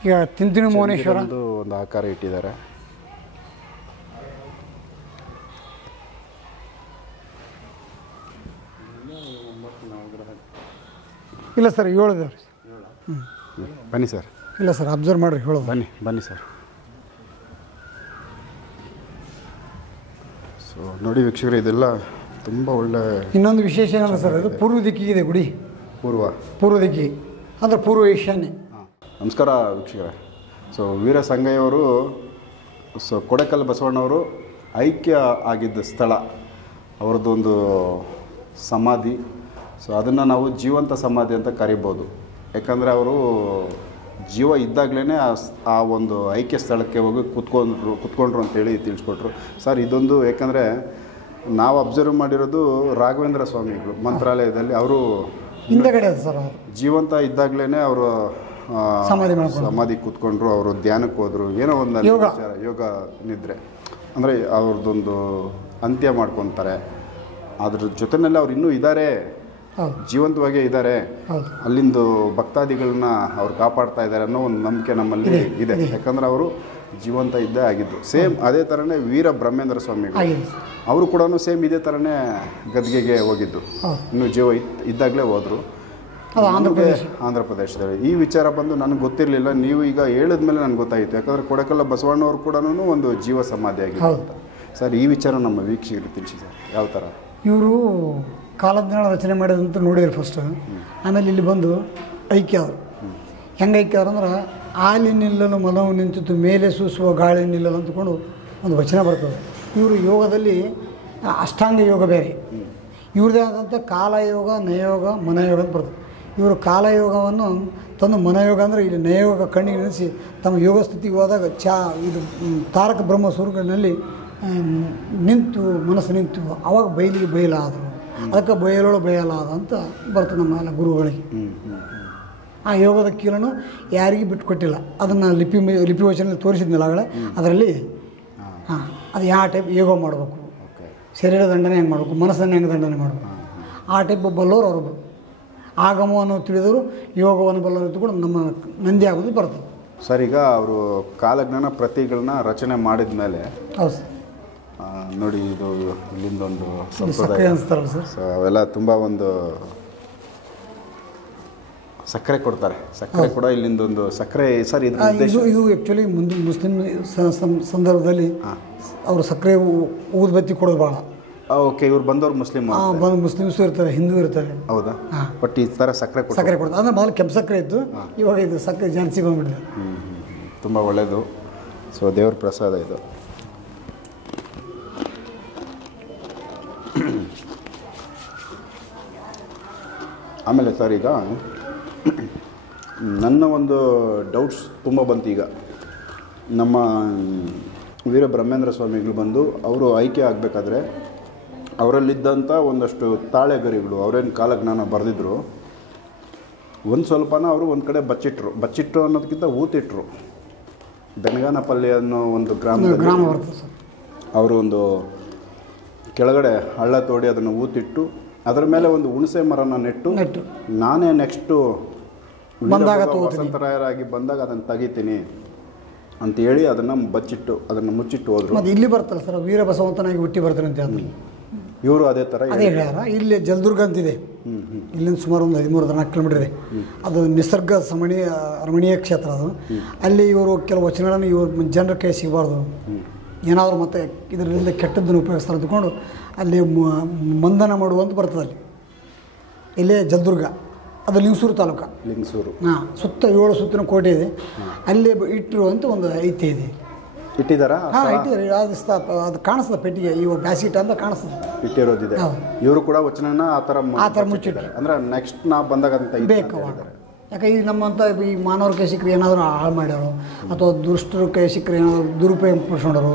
ಈಗ ತಿಂತಿಣಿ ಮೌನೇಶ್ವರ ಒಂದು ಆಕಾರ ಇಟ್ಟಿದ್ದಾರೆ. ಇಲ್ಲ ಸರ್, 7 ಇದಾವೆ. ಬನ್ನಿ ಸರ್. ಇಲ್ಲ ಸರ್, ಅಬ್ಸರ್ವ್ ಮಾಡಿರಿ ಹೇಳೋದು. ಬನ್ನಿ ಸರ್. ಸೊ ನೋಡಿ ವೀಕ್ಷಕರೇ, ಇದೆಲ್ಲ ತುಂಬ ಒಳ್ಳೆ. ಇನ್ನೊಂದು ವಿಶೇಷ ಏನಂದ್ರೆ ಸರ್, ಇದು ಪೂರ್ವ ದಿಕ್ಕಿಗಿದೆ ಗುಡಿ. ಪೂರ್ವ ದಿಕ್ಕಿಗೆ ಅಂದರೆ ಪೂರ್ವ ಈಶಾನ್ಯ. ನಮಸ್ಕಾರ ವೀಕ್ಷಕರೇ. ಸೊ ವೀರ ಸಂಗಯ್ಯವರು, ಸೊ ಕೊಡೆಕಲ್ ಬಸವಣ್ಣವರು ಐಕ್ಯ ಆಗಿದ್ದ ಸ್ಥಳ, ಅವರದ್ದೊಂದು ಸಮಾಧಿ. ಸೊ ಅದನ್ನು ನಾವು ಜೀವಂತ ಸಮಾಧಿ ಅಂತ ಕರಿಬೋದು. ಯಾಕಂದರೆ ಅವರು ಜೀವ ಇದ್ದಾಗಲೇ ಆ ಒಂದು ಐಕ್ಯ ಸ್ಥಳಕ್ಕೆ ಹೋಗಿ ಕುತ್ಕೊಂಡ್ರು ಅಂತೇಳಿ ತಿಳಿಸ್ಕೊಟ್ರು ಸರ್. ಇದೊಂದು ಯಾಕಂದರೆ ನಾವು ಅಬ್ಸರ್ವ್ ಮಾಡಿರೋದು ರಾಘವೇಂದ್ರ ಸ್ವಾಮಿಗಳು ಮಂತ್ರಾಲಯದಲ್ಲಿ ಅವರು ಹಿಂದೆಗಡೆ ಸರ್ ಜೀವಂತ ಇದ್ದಾಗಲೇ ಅವರು ಸಮಾಧಿ ಕೂತ್ಕೊಂಡ್ರು, ಅವರು ಧ್ಯಾನಕ್ಕೆ ಹೋದರು, ಏನೋ ಒಂದು ಯೋಗ ನಿದ್ರೆ ಅಂದರೆ ಅವ್ರದ್ದೊಂದು ಅಂತ್ಯ ಮಾಡ್ಕೊತಾರೆ. ಅದ್ರ ಜೊತೆಯಲ್ಲಿ ಅವ್ರು ಇನ್ನೂ ಇದ್ದಾರೆ, ಜೀವಂತವಾಗೇ ಇದ್ದಾರೆ, ಅಲ್ಲಿಂದು ಭಕ್ತಾದಿಗಳನ್ನ ಅವ್ರು ಕಾಪಾಡ್ತಾ ಇದ್ದಾರೆ ಅನ್ನೋ ಒಂದು ನಂಬಿಕೆ ನಮ್ಮಲ್ಲಿ ಇದೆ. ಯಾಕಂದರೆ ಅವರು ಜೀವಂತ ಇದ್ದೇ ಆಗಿದ್ದು. ಸೇಮ್ ಅದೇ ಥರನೇ ವೀರ ಬ್ರಹ್ಮೇಂದ್ರ ಸ್ವಾಮಿಗಳು, ಅವರು ಕೂಡ ಸೇಮ್ ಇದೇ ಥರನೇ ಗದ್ಗೆಗೆ ಹೋಗಿದ್ದು, ಇನ್ನು ಜೀವ ಇದ್ದಾಗಲೇ ಹೋದರು ಆಂಧ್ರ ಪ್ರದೇಶದಲ್ಲಿ. ಈ ವಿಚಾರ ಬಂದು ನನಗೆ ಗೊತ್ತಿರಲಿಲ್ಲ, ನೀವು ಈಗ ಹೇಳಿದ್ಮೇಲೆ ನನಗೆ ಗೊತ್ತಾಯಿತು. ಯಾಕಂದರೆ ಕೊಡೆಕಲ್ಲ ಬಸವಣ್ಣವ್ರು ಕೂಡ ಒಂದು ಜೀವ ಸಮಾಧಿ ಆಗಿದೆ ಅಂತ. ಸರ್ ಈ ವಿಚಾರ ನಮ್ಮ ವೀಕ್ಷಕರಿಗೆ ತಿಳಿಸಿ ಸರ್, ಯಾವ ಥರ ಇವರು ಕಾಲಜ್ಞಾನ ರಚನೆ ಮಾಡಿದಂತ ನೋಡಿದ್ರು ಫಸ್ಟ್. ಆಮೇಲೆ ಇಲ್ಲಿ ಬಂದು ಐಕ್ಯ ಅವರು ಹೆಂಗೆ ಐಕ್ಯ ಅವ್ರು ಅಂದ್ರೆ, ಆಲಿ ನಿಲ್ಲಲು ಮನವು ನಿಂತಿತ್ತು, ಮೇಲೆ ಸೂಸುವ ಗಾಳಿ ನಿಲ್ಲಲು ಅಂತಕೊಂಡು ಒಂದು ವಚನ ಬರ್ತದೆ. ಇವರು ಯೋಗದಲ್ಲಿ ಅಷ್ಟಾಂಗ ಯೋಗ ಬೇರೆ, ಇವ್ರದ್ದೇ ಆದಂಥ ಕಾಲಯೋಗ, ನಯೋಗ, ಮನಯೋಗ ಅಂತ ಬರ್ತದೆ. ಇವರು ಕಾಲಯೋಗವನ್ನು ತಂದು ಮನಯೋಗ ಅಂದರೆ ಇಲ್ಲಿ ನಯೋಗ ಕಣ್ಣಿಗೆ ನಿಲ್ಲಿಸಿ ತಮ್ಮ ಯೋಗ ಸ್ಥಿತಿಗೆ ಹೋದಾಗ ಇದು ತಾರಕ ಬ್ರಹ್ಮ ಸ್ವರೂಪಗಳಲ್ಲಿ ನಿಂತು ಮನಸ್ಸು ನಿಂತು ಅವಾಗ ಬಯಲಿಗೆ ಬಯಲಾದರು, ಅದಕ್ಕೆ ಬಯಲೋಳು ಬಯಲಾದ ಅಂತ ಬರ್ತದೆ ನಮ್ಮ ಎಲ್ಲ ಗುರುಗಳಿಗೆ. ಆ ಯೋಗದ ಕೀಲನ್ನು ಯಾರಿಗೂ ಬಿಟ್ಟುಕೊಟ್ಟಿಲ್ಲ. ಅದನ್ನು ಲಿಪಿ ವಚನದಲ್ಲಿ ತೋರಿಸಿದ್ನಲ್ಲ ಆಗಲೇ, ಅದರಲ್ಲಿ ಅದು ಯಾವ ಟೈಪ್ ಯೋಗ ಮಾಡಬೇಕು, ಶರೀರ ದಂಡನೆ ಹೆಂಗೆ ಮಾಡಬೇಕು, ಮನಸ್ಸನ್ನು ಹೆಂಗೆ ದಂಡನೆ ಮಾಡಬೇಕು, ಆ ಟೈಪ್ ಬಲ್ಲೋರು ಅವರೊಬ್ಬರು. ಆಗಮವನ್ನು ತಿಳಿದವರು ಯೋಗವನ್ನು ಬಲ್ಲವರು ಕೂಡ ನಮ್ಮ ನಂದಿ ಆಗೋದು ಬರ್ತದೆ ಸರ್. ಈಗ ಅವರು ಕಾಲಜ್ಞಾನ ಪ್ರತಿಗಳನ್ನ ರಚನೆ ಮಾಡಿದ ಮೇಲೆ ಹೌದು ಸರ್, ನೋಡಿ ಇದು ಇಲ್ಲಿಂದೊಂದು ಸಕ್ಕರೆ ಅನಿಸ್ತಾರಲ್ಲ ಸರ್. ಸೊ ಅವೆಲ್ಲ ತುಂಬ ಒಂದು ಸಕ್ಕರೆ ಕೊಡ್ತಾರೆ, ಸಕ್ಕರೆ ಕೂಡ ಇಲ್ಲಿಂದೊಂದು ಸಕ್ಕರೆ ಸರ್. ಇದು ಆ್ಯಕ್ಚುಲಿ ಮುಂದೆ ಮುಸ್ಲಿಂ ಸಂದರ್ಭದಲ್ಲಿ ಅವರು ಸಕ್ಕರೆ ಊದುಬತ್ತಿ ಕೊಡೋದು ಭಾಳ. ಓಕೆ, ಇವ್ರು ಬಂದವ್ರು ಮುಸ್ಲಿಮ್ಸು ಇರ್ತಾರೆ, ಹಿಂದೂ ಇರ್ತಾರೆ. ಹೌದಾ? ಬಟ್ ಈ ಥರ ಸಕ್ಕರೆ ಕೊಡ್ತಾರೆ. ಅಂದರೆ ಮೊದಲು ಕೆಂಪು ಸಕ್ಕರೆ ಇತ್ತು, ಇವಾಗ ಇದು ಸಕ್ಕರೆ ಜಾಸ್ತಿ ಬಂದ್ಬಿಟ್ಟಿದೆ. ತುಂಬ ಒಳ್ಳೆಯದು. ಸೊ ದೇವ್ರ ಪ್ರಸಾದ ಇದು. ಆಮೇಲೆ ಸರ್, ಈಗ ನನ್ನ ಒಂದು ಡೌಟ್ಸ್ ತುಂಬ ಬಂತು. ಈಗ ನಮ್ಮ ವೀರ ಬ್ರಹ್ಮೇಂದ್ರ ಸ್ವಾಮಿಗಳು ಬಂದು ಅವರು ಐಕ್ಯ ಆಗಬೇಕಾದ್ರೆ ಅವರಲ್ಲಿದ್ದಂಥ ಒಂದಷ್ಟು ತಾಳೆಗರಿಗಳು, ಅವರೇನು ಕಾಲಜ್ಞಾನ ಬರೆದಿದ್ರು, ಒಂದು ಸ್ವಲ್ಪನ ಅವರು ಒಂದು ಕಡೆ ಬಚ್ಚಿಟ್ರು ಅನ್ನೋದಕ್ಕಿಂತ ಊತಿಟ್ರು. ಬೆನಗಾನಪಲ್ಲಿ ಅನ್ನೋ ಒಂದು ಗ್ರಾಮ ಅವರು ಒಂದು ಕೆಳಗಡೆ ಹಳ್ಳ ತೋಡಿ ಅದನ್ನು ಊತಿಟ್ಟು ಅದರ ಮೇಲೆ ಒಂದು ಹುಣಸೆ ಮರನ ನೆಟ್ಟು ನಾನೇ ನೆಕ್ಸ್ಟು ವಸಂತರಾಯರಾಗಿ ಬಂದಾಗ ಅದನ್ನು ತೆಗಿತೀನಿ ಅಂತ ಹೇಳಿ ಅದನ್ನು ಅದನ್ನು ಮುಚ್ಚಿಟ್ಟು ಹೋದ್ರು. ಮತ್ತು ಇಲ್ಲಿ ಬರ್ತಾರೆ ಸರ್, ವೀರ ಬಸವಂತನಾಗಿ ಹುಟ್ಟಿ ಬರ್ತಾರೆ ಅಂತ ಹೇಳಿದ್ರು ಇವರು. ಅದೇ ಥರ ಹೇಳ್ಯಾರ. ಇಲ್ಲಿ ಜಲದುರ್ಗ ಅಂತಿದೆ, ಇಲ್ಲಿಂದ ಸುಮಾರು ಒಂದು 13-14 ಕಿಲೋಮೀಟರ್ ಇದೆ. ಅದು ನಿಸರ್ಗ ರಮಣೀಯ ಕ್ಷೇತ್ರ. ಅದು ಅಲ್ಲಿ ಇವರು ಕೆಲವು ವಚನಗಳನ್ನು ಇವರು ಜನರ ಕೈ ಸಿಗಬಾರ್ದು, ಏನಾದರೂ ಮತ್ತೆ ಇದರಿಂದ ಕೆಟ್ಟದ್ದನ್ನು ಉಪಯೋಗಿಸ್ತಾರೆ ಅಂದ್ಕೊಂಡು ಅಲ್ಲಿ ಮಂದನ ಮಾಡುವಂತ ಬರ್ತದೆ. ಅಲ್ಲಿ ಇಲ್ಲೇ ಜಲದುರ್ಗ, ಅದು ಲಿಂಗಸೂರು ತಾಲೂಕು. ಸುತ್ತ 7 ಸುತ್ತಿನ ಕೋಟೆ ಇದೆ, ಅಲ್ಲೇ ಇಟ್ಟಿರುವಂಥ ಒಂದು ಐತಿಹ್ಯ ಇದೆ. ಇಟ್ಟಿದ್ದಾರೆ. ಅದು ಕಾಣಿಸ್ತದೆ ಪೆಟ್ಟಿಗೆ, ಇವಾಗ ಬ್ಯಾಸಿಟ್ ಅಂತ ಕಾಣಿಸ್ತದೆ ಇಟ್ಟಿರೋದಿದೆ. ಇವರು ಕೂಡ ವಚನನ ಆ ಥರ ಮುಚ್ಚಿಟ್ಟಾರೆ. ಅಂದರೆ ನೆಕ್ಸ್ಟ್ ನಾವು ಬಂದಾಗ ಅಂತ ಬೇಕು. ಯಾಕೆ ಈ ನಮ್ಮಂಥ ಈ ಮಾನವರ ಕೈ ಸಿಕ್ಕರೆ ಏನಾದರೂ ಹಾಳು ಮಾಡ್ಯಾರೋ ಅಥವಾ ದುಷ್ಟರ ಕೈ ಸಿಕ್ಕರೆ ಏನಾದರೂ ದುರುಪಯೋಗ ಪಡಿಸ್ಕೊಂಡರು,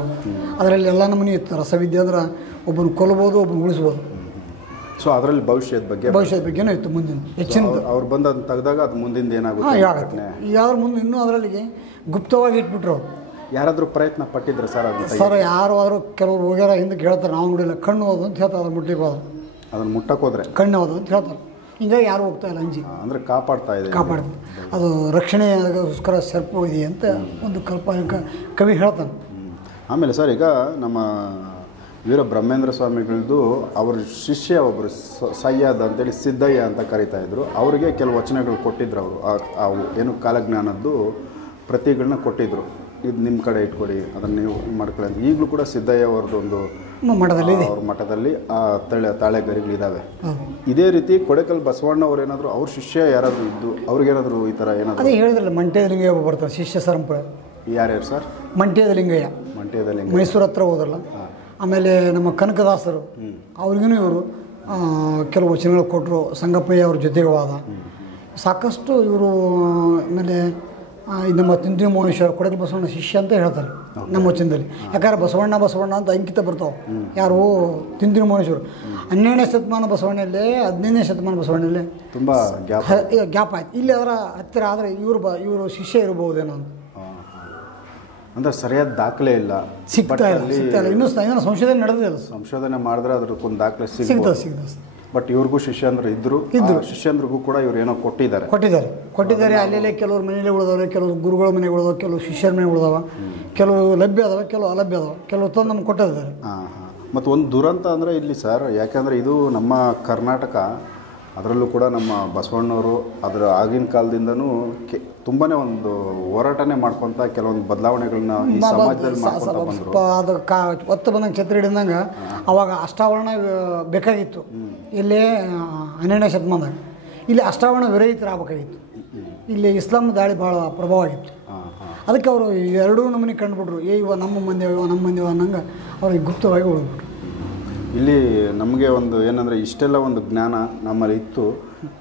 ಅದರಲ್ಲಿ ಎಲ್ಲ ನಮೂನಿ ಇತ್ತು. ರಸವಿದ್ಯೆ ಅಂದ್ರೆ ಒಬ್ಬನು ಕೊಲ್ಬೋದು, ಒಬ್ಬನು ಉಳಿಸ್ಬೋದು. ಸೊ ಅದರಲ್ಲಿ ಭವಿಷ್ಯದ ಬಗ್ಗೆನೂ ಇತ್ತು. ಮುಂದಿನ ಹೆಚ್ಚಿನ ಅವ್ರು ಬಂದು ಅದನ್ನು ತೆಗೆದಾಗ ಅದು ಮುಂದಿನ ಏನಾಗುತ್ತೆ ಯಾವ್ದ್ರ ಮುಂದೆ ಇನ್ನೂ ಅದರಲ್ಲಿಗೆ ಗುಪ್ತವಾಗಿ ಇಟ್ಬಿಟ್ರು. ಯಾರಾದರೂ ಪ್ರಯತ್ನ ಪಟ್ಟಿದ್ರೆ ಸರ್? ಸರ್ ಯಾರು ಆದರೂ ಕೆಲವರು ಹೋಗ್ಯಾರ ಹಿಂದಕ್ಕೆ ಹೇಳ್ತಾರೆ, ನಾವು ನೋಡಿಲ್ಲ, ಕಣ್ಣು ಹೋದು ಅಂತ ಹೇಳ್ತಾರೆ. ಅದನ್ನು ಮುಟ್ಲಿಕ್ಕೆ ಹೋದ, ಅದನ್ನು ಮುಟ್ಟಕ್ಕೆ ಹೋದ್ರೆ ಕಣ್ಣು ಹೋದು ಅಂತ ಹೇಳ್ತಾರೆ. ಹಿಂಗಾಗಿ ಯಾರು ಹೋಗ್ತಾ ಇಲ್ಲ, ಅಂಜಿ ಅಂದರೆ ಕಾಪಾಡ್ತಾ ಅದು ರಕ್ಷಣೆಗೋಸ್ಕರ ಸರ್ಪ ಇದೆ ಅಂತ ಒಂದು ಕವಿ ಹೇಳ್ತಾನೆ. ಆಮೇಲೆ ಸರ್, ಈಗ ನಮ್ಮ ವೀರ ಬ್ರಹ್ಮೇಂದ್ರ ಸ್ವಾಮಿಗಳದ್ದು ಅವ್ರ ಶಿಷ್ಯ ಒಬ್ಬರು ಸಯ್ಯದ್ ಅಂತೇಳಿ ಸಿದ್ದಯ್ಯ ಅಂತ ಕರಿತಾ ಇದ್ರು. ಅವರಿಗೆ ಕೆಲವು ವಚನಗಳು ಕೊಟ್ಟಿದ್ರು ಅವರು. ಏನು ಕಾಲಜ್ಞಾನದ್ದು ಪ್ರತಿಗಳನ್ನ ಕೊಟ್ಟಿದ್ರು, ಇದು ನಿಮ್ಮ ಕಡೆ ಇಟ್ಕೊಡಿ, ಅದನ್ನು ನೀವು ಮಾಡ್ಕೊಳ್ಳಿ ಅಂತ. ಈಗಲೂ ಕೂಡ ಸಿದ್ದಯ್ಯ ಅವ್ರದ್ದೊಂದು ಮಠದಲ್ಲಿ ಇದೆ. ಅವ್ರ ಮಠದಲ್ಲಿ ಆ ತಾಳೆಗರಿಗಳಿದ್ದಾವೆ. ಇದೇ ರೀತಿ ಕೊಡೆಕಲ್ ಬಸವಣ್ಣ ಅವ್ರು ಏನಾದರೂ ಅವ್ರ ಶಿಷ್ಯ ಯಾರಾದರೂ ಇದ್ದು ಅವ್ರಿಗೇನಾದರೂ ಈ ಥರ ಏನಾದರೂ? ಅದೇ ಹೇಳಿದ್ರಲ್ಲ, ಮಂಟ್ಯದ ಲಿಂಗಯ್ಯ ಒಬ್ಬ ಬರ್ತಾರೆ ಶಿಷ್ಯ ಪರಂಪರೆ. ಯಾರ್ಯಾರು ಸರ್? ಮಂಟ್ಯದ ಲಿಂಗಯ್ಯ ಮೈಸೂರು ಹತ್ರ ಹೋದ್ರಲ್ಲ. ಆಮೇಲೆ ನಮ್ಮ ಕನಕದಾಸರು ಅವ್ರಿಗೂ ಇವರು ಕೆಲವು ವಚನಗಳು ಕೊಟ್ಟರು. ಸಂಗಪ್ಪಯ್ಯ ಅವ್ರ ಜೊತೆಗೆ ವಾದ ಸಾಕಷ್ಟು ಇವರು. ಆಮೇಲೆ ನಮ್ಮ ತಿಂತಿನ ಮೌನೇಶ್ವರ ಕೊಡೆಕಲ್ ಬಸವಣ್ಣ ಶಿಷ್ಯ ಅಂತ ಹೇಳ್ತಾರೆ ನಮ್ಮ ವಚನದಲ್ಲಿ. ಯಾಕಂದ್ರೆ ಬಸವಣ್ಣ ಅಂತ ಅಂಕಿತ ಬರ್ತಾವೆ. ಯಾರು? ತಿಂತಿನ ಮೌನೇಶ್ವರ 12ನೇ ಶತಮಾನ ಬಸವಣ್ಣಲ್ಲೇ, 15ನೇ ಶತಮಾನ ಬಸವಣ್ಣಲ್ಲೇ ತುಂಬ ಗ್ಯಾಪ್ ಆಯ್ತು. ಇಲ್ಲಿ ಅದರ ಹತ್ತಿರ ಆದರೆ ಇವರು ಶಿಷ್ಯ ಇರಬಹುದೇನೋ ಅಂತ. ಅಂದರೆ ಸರಿಯಾದ ದಾಖಲೆ ಇಲ್ಲ, ಸಿಗ್ತಾ ಇಲ್ಲ. ಇನ್ನೂ ಸಂಶೋಧನೆ ನಡೆದಿಲ್ಲ. ಸಂಶೋಧನೆ ಮಾಡಿದ್ರೆ ಅದ್ರಕ್ಕೊಂದು ದಾಖಲೆ ಸಿಗ್ತದೆ. ಬಟ್ ಇವ್ರಿಗೂ ಶಿಷ್ಯಂದ್ರು ಇದ್ರು. ಶಿಷ್ಯಂದ್ರಿಗೂ ಕೂಡ ಇವ್ರು ಏನೋ ಕೊಟ್ಟಿದ್ದಾರೆ. ಅಲ್ಲೆಲ್ಲೇ ಕೆಲವ್ರು ಮನೇಲಿ ಉಳಿದವ್ರೆ, ಕೆಲವು ಗುರುಗಳ ಮನೆ ಉಳಿದವ, ಕೆಲವು ಶಿಷ್ಯರ ಮನೆ ಉಳಿದವ, ಕೆಲವು ಲಭ್ಯ ಅದಾವೆ, ಕೆಲವು ಅಲಭ್ಯ ಅದಾವೆ, ಕೆಲವು ತಂದು ನಮ್ಗೆ ಕೊಟ್ಟಿದ್ದಾರೆ. ಮತ್ತು ಒಂದು ದುರಂತ ಅಂದರೆ ಇಲ್ಲಿ ಸರ್, ಯಾಕೆಂದರೆ ಇದು ನಮ್ಮ ಕರ್ನಾಟಕ, ಅದರಲ್ಲೂ ಕೂಡ ನಮ್ಮ ಬಸವಣ್ಣವರು ಅದರ ಆಗಿನ ಕಾಲದಿಂದನೂ ತುಂಬಾ ಒಂದು ಹೋರಾಟನೇ ಮಾಡ್ಕೊತ ಕೆಲವೊಂದು ಬದಲಾವಣೆಗಳನ್ನ ಈ ಸಮಾಜದಲ್ಲಿ ಮಾಡ್ಕೊತ ಬಂದರು. ಅದು ಒತ್ತು ಬಂದಂಗೆ ಛತ್ರಿ ಹಿಡಿದಂಗೆ ಅವಾಗ ಅಷ್ಟಾವರಣ ಬೇಕಾಗಿತ್ತು. ಇಲ್ಲಿ 12ನೇ ಶತಮಾನದಾಗ ಇಲ್ಲಿ ಅಷ್ಟಾವರಣ ವಿರಹಿತರಾಗಬೇಕಾಗಿತ್ತು. ಇಲ್ಲಿ ಇಸ್ಲಾಂ ದಾಳಿ ಭಾಳ ಪ್ರಭಾವ ಆಗಿತ್ತು. ಅದಕ್ಕೆ ಅವರು ಎರಡೂ ನಮೂನಿ ಕಂಡುಬಿಟ್ರು. ಇವ ನಮ್ಮ ಮಂದಿ ಅನ್ನಂಗೆ ಅವ್ರಿಗೆ ಗುಪ್ತವಾಗಿ ಉಳಿದ್ಬಿಟ್ರು. ಇಲ್ಲಿ ನಮಗೆ ಒಂದು ಏನಂದರೆ ಇಷ್ಟೆಲ್ಲ ಒಂದು ಜ್ಞಾನ ನಮ್ಮಲ್ಲಿ ಇತ್ತು,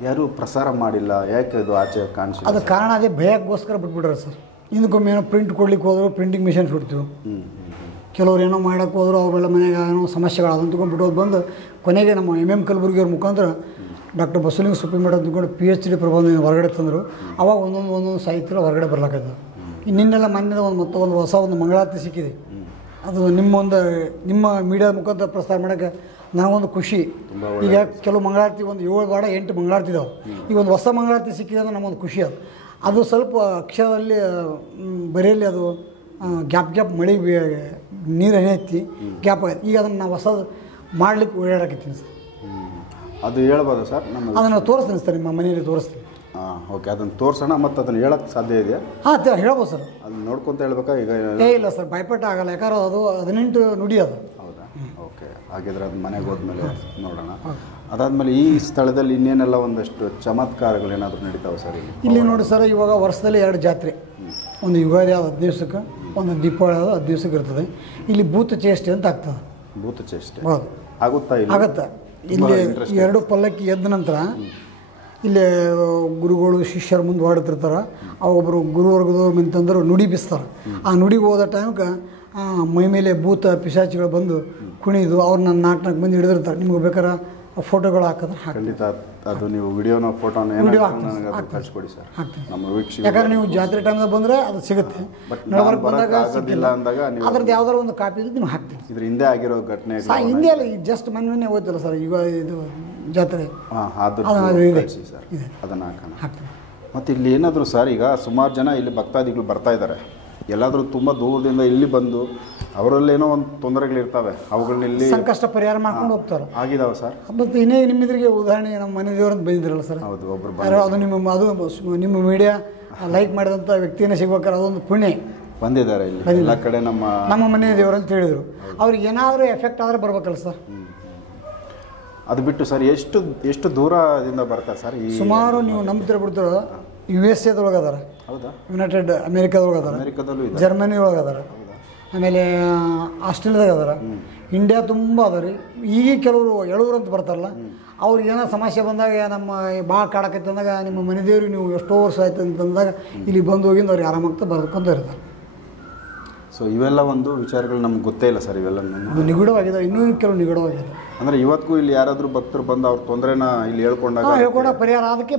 ಯಾರೂ ಪ್ರಸಾರ ಮಾಡಿಲ್ಲ. ಯಾಕೆ ಅದು ಆಚೆ ಕಾಣಿಸಿಲ್ಲ? ಅದು ಕಾರಣ ಅದೇ ಭಯಕ್ಕೋಸ್ಕರ ಬಿಟ್ಬಿಟ್ರೆ ಸರ್. ಇದಕ್ಕೊಮ್ಮೆ ಏನೋ ಪ್ರಿಂಟ್ ಕೊಡ್ಲಿಕ್ಕೆ ಹೋದ್ರು ಪ್ರಿಂಟಿಂಗ್ ಮಿಷನ್ಸ್ ಬಿಡ್ತೀವಿ. ಕೆಲವ್ರು ಏನೋ ಮಾಡೋಕ್ಕೆ ಹೋದ್ರು ಅವರೆಲ್ಲ ಮನೆಗೆ ಏನೋ ಸಮಸ್ಯೆಗಳು ಅದನ್ನು ತೊಗೊಂಡು ಬಂದು ಕೊನೆಗೆ ನಮ್ಮ MM ಕಲಬುರ್ಗಿಯವ್ರ ಮುಖಾಂತರ ಡಾಕ್ಟರ್ ಬಸವಲಿಂಗ ಸುಪ್ಪಿಮಠ ಅಂದ್ಕೊಂಡು PhD ಪ್ರಬಂಧ ಹೊರಗಡೆ ತಂದರು. ಅವಾಗ ಒಂದೊಂದು ಸಾಹಿತ್ಯ ಹೊರಗಡೆ ಬರ್ಲಾಕೈತೆ. ನಿನ್ನೆಲ್ಲ ಮೊನ್ನೆ ಒಂದು ಹೊಸ ಮಂಗಳಾರತಿ ಸಿಕ್ಕಿದೆ. ಅದು ನಿಮ್ಮ ಮೀಡಿಯಾ ಮುಖಾಂತರ ಪ್ರಸಾರ ಮಾಡೋಕ್ಕೆ ನನಗೊಂದು ಖುಷಿ. ಈಗ ಕೆಲವು ಮಂಗಳಾರತಿ 7 ವಾರ 8 ಮಂಗಳಾರತಿ ಇದಾವೆ. ಈಗ ಒಂದು ಹೊಸ ಮಂಗಳಾರತಿ ಸಿಕ್ಕಿದೆ ಅಂದ್ರೆ ನಮಗೊಂದು ಖುಷಿ. ಅದು ಸ್ವಲ್ಪ ಅಕ್ಷರದಲ್ಲಿ ಬರೆಯಲ್ಲಿ ಅದು ಗ್ಯಾಪ್ ಮಳೆ ನೀರು ಎತ್ತಿ ಗ್ಯಾಪ್ ಆಗೈತೆ. ಈಗ ಅದನ್ನು ನಾವು ಹೊಸದು ಮಾಡ್ಲಿಕ್ಕೆ ಓಡಾಡಕತ್ತೀನಿ ಸರ್. ಅದು ಹೇಳ್ಬೋದು ಸರ್? ಅದನ್ನು ತೋರಿಸ್ತೀನಿ ಸರ್, ನಿಮ್ಮ ಮನೆಯಲ್ಲಿ ತೋರಿಸ್ತೀನಿ. ಓಕೆ, ಅದನ್ನು ತೋರಿಸೋಣ. ಮತ್ತು ಅದನ್ನು ಹೇಳೋಕ್ಕೆ ಸಾಧ್ಯ ಇದೆಯಾ? ಹೇಳ್ಬೋದು ಸರ್. ಅದನ್ನು ನೋಡ್ಕೊತ ಹೇಳ್ಬೇಕಾ? ಈಗ ಇಲ್ಲ ಸರ್, ಭಯಪಟ್ಟ ಆಗಲ್ಲ. ಯಾಕಂದ್ರೆ ಅದು 18 ನುಡಿ ಅದು. ಹೌದಾ? ಓಕೆ, ಹಾಗಿದ್ರೆ ಅದು ಮನೆಗೆ ಹೋದ್ಮೇಲೆ ನೋಡೋಣ. ಅದಾದಮೇಲೆ ಈ ಸ್ಥಳದಲ್ಲಿ ಇನ್ನೇನೆಲ್ಲ ಒಂದಷ್ಟು ಚಮತ್ಕಾರಗಳೇನಾದರೂ ನಡೀತಾವೆ ಸರ್ ಇಲ್ಲಿ? ನೋಡಿ ಸರ್, ಇವಾಗ ವರ್ಷದಲ್ಲಿ 2 ಜಾತ್ರೆ. ಒಂದು ಯುಗಾದಿ ಆದ 10 ದಿವಸಕ್ಕೆ, ಒಂದು ದೀಪಾವಳಿ ಆದ 10 ದಿವಸಕ್ಕೆ ಇರ್ತದೆ. ಇಲ್ಲಿ ಭೂತ ಚೇಷ್ಟೆ ಅಂತ ಆಗ್ತದೆ. ಭೂತ ಚೇಷ್ಟೆ ಹೌದು, ಆಗುತ್ತಾ? ಆಗುತ್ತೆ. ಇಲ್ಲಿ 2 ಪಲ್ಲಕ್ಕಿ ಎದ್ದ ನಂತರ ಇಲ್ಲಿ ಗುರುಗಳು ಶಿಷ್ಯರು ಮುಂದೆ ಹೊಡ್ತಿರ್ತಾರೆ. ಒಬ್ಬರು ಗುರುವರ್ಗದವ್ರು ಮಂತಂದರು ನುಡಿ ಬಿಸ್ತಾರೆ. ಆ ನುಡಿಗೆ ಹೋದ ಟೈಮ್ಗೆ ಮೈ ಮೇಲೆ ಭೂತ ಪಿಶಾಚಿಗಳು ಬಂದು ಕುಣಿದು ಅವ್ರನ್ನ 4 ಮಂದಿ ಹಿಡಿದಿರ್ತಾರೆ. ನಿಮ್ಗೆ ಬೇಕಾರೆ ಫೋಟೋಗಳು ಹಾಕಿದ್ರೆ ಖಂಡಿತ ಅದು ನೀವು ವಿಡಿಯೋನ ಫೋಟೋನ ಕಳಿಸ್ಕೊಡಿ ಸರ್, ನಮ್ಮ ವೀಕ್ಷಕರು. ಯಾಕಂದ್ರೆ ನೀವು ಜಾತ್ರೆ ಟೈಮ್ದಾಗ ಬಂದರೆ ಅದು ಸಿಗುತ್ತೆ. ಬಂದಾಗ ಸಿಕ್ಕಿಲ್ಲ ಅಂದಾಗ ಅದ್ರದ್ದು ಯಾವ್ದಾರು ಒಂದು ಕಾಪಿ ಇದ್ದು ನೀವು ಹಾಕ್ತೀವಿ. ಇದ್ರ ಹಿಂದೆ ಆಗಿರೋ ಘಟನೆ ಹಿಂದೆ ಅಲ್ಲ, ಈಗ ಜಸ್ಟ್ ಮೊನ್ನೆ ಹೋಯ್ತಲ್ಲ ಸರ್, ಈಗ ಇದು ಜಾತ್ರೆ ಸರ್, ಅದನ್ನು ಹಾಕೋಣ. ಮತ್ತು ಇಲ್ಲಿ ಏನಾದರೂ ಸರ್, ಈಗ ಸುಮಾರು ಜನ ಇಲ್ಲಿ ಭಕ್ತಾದಿಗಳು ಬರ್ತಾ ಇದ್ದಾರೆ. ಎಲ್ಲಾದರೂ ತುಂಬ ದೂರದಿಂದ ಇಲ್ಲಿ ಬಂದು ಅವರಲ್ಲೇನೋ ಒಂದು ತೊಂದರೆಗಳಿರ್ತವೆ, ಅವುಗಳನ್ನ ಇಲ್ಲಿ ಸಂಕಷ್ಟ ಪರಿಹಾರ ಮಾಡ್ಕೊಂಡು ಹೋಗ್ತಾರೆ. ಆಗಿದಾವೆ ಸರ್? ಮತ್ತು ಇನ್ನೇ ನಿಮ್ಮಿದ್ರಿಗೆ ಉದಾಹರಣೆ ನಮ್ಮ ಮನೆ ದೇವರಂತ ಬಂದಿದ್ರಲ್ಲ ಸರ್. ಹೌದು, ಒಬ್ಬರು ಅದು ನಿಮ್ಮ ಮೀಡಿಯಾ ಲೈಕ್ ಮಾಡಿದಂಥ ವ್ಯಕ್ತಿಯನ್ನು ಸಿಗ್ಬೇಕಾದ್ರೆ ಅದೊಂದು ಪುಣ್ಯ. ಬಂದಿದ್ದಾರೆ ಇಲ್ಲಿ ಎಲ್ಲ ಕಡೆ. ನಮ್ಮ ಮನೆ ದೇವರು ಅಂತ ಹೇಳಿದರು. ಅವ್ರಿಗೆ ಏನಾದರೂ ಎಫೆಕ್ಟ್ ಆದರೆ ಬರ್ಬೇಕಲ್ಲ ಸರ್. ಅದು ಬಿಟ್ಟು ಸರ್ ಎಷ್ಟು ದೂರದಿಂದ ಬರ್ತಾರೆ ಸರ್? ಸುಮಾರು ನೀವು ನಂಬ್ತಿರ ಬಿಡ್ತಾರೋ USA ಅದಾರ, ಹೌದಾ? ಯುನೈಟೆಡ್ ಅಮೇರಿಕಾದೊಳಗೆ ಅದಾರ, ಜರ್ಮನಿ ಒಳಗೆ ಅದಾರ, ಆಮೇಲೆ ಆಸ್ಟ್ರೇಲಿಯಾದಾಗ ಅದಾರ, ಇಂಡಿಯಾ ತುಂಬ ಅದ ರೀ. ಈಗ ಕೆಲವರು ಎಳೂರು ಅಂತ ಬರ್ತಾರಲ್ಲ, ಅವ್ರಿಗೆ ಏನೋ ಸಮಸ್ಯೆ ಬಂದಾಗ ನಮ್ಮ ಭಾಳ ಕಾಡಕೈತೆ ಅಂದಾಗ ನಿಮ್ಮ ಮನೆ ದೇವ್ರಿಗೆ ನೀವು ಎಷ್ಟೋ ವರ್ಷ ಆಯ್ತು ಅಂತಂದಾಗ ಇಲ್ಲಿ ಬಂದು ಹೋಗಿಂದ ಅವ್ರಿಗೆ ಆರಾಮಾಗ್ತಾ ಬರ್ಕೊಂತ ಇರ್ತಾರೆ. ಸೊ ಇವೆಲ್ಲ ಒಂದು ವಿಚಾರಗಳು ನಮ್ಗೆ ಗೊತ್ತೇ ಇಲ್ಲ ಸರ್. ಇವೆಲ್ಲ ನಿಗೂಢವಾಗಿದೆ, ಇನ್ನೂ ಕೆಲವು ನಿಗೂಢವಾಗಿದೆ. ಅಂದರೆ ಇವತ್ತಿಗೂ ಇಲ್ಲಿ ಯಾರಾದರೂ ಭಕ್ತರು ಬಂದು ಅವ್ರ ತೊಂದರೆನ ಇಲ್ಲಿ ಹೇಳ್ಕೊಂಡ ಪರಿಹಾರ ಅದಕ್ಕೆ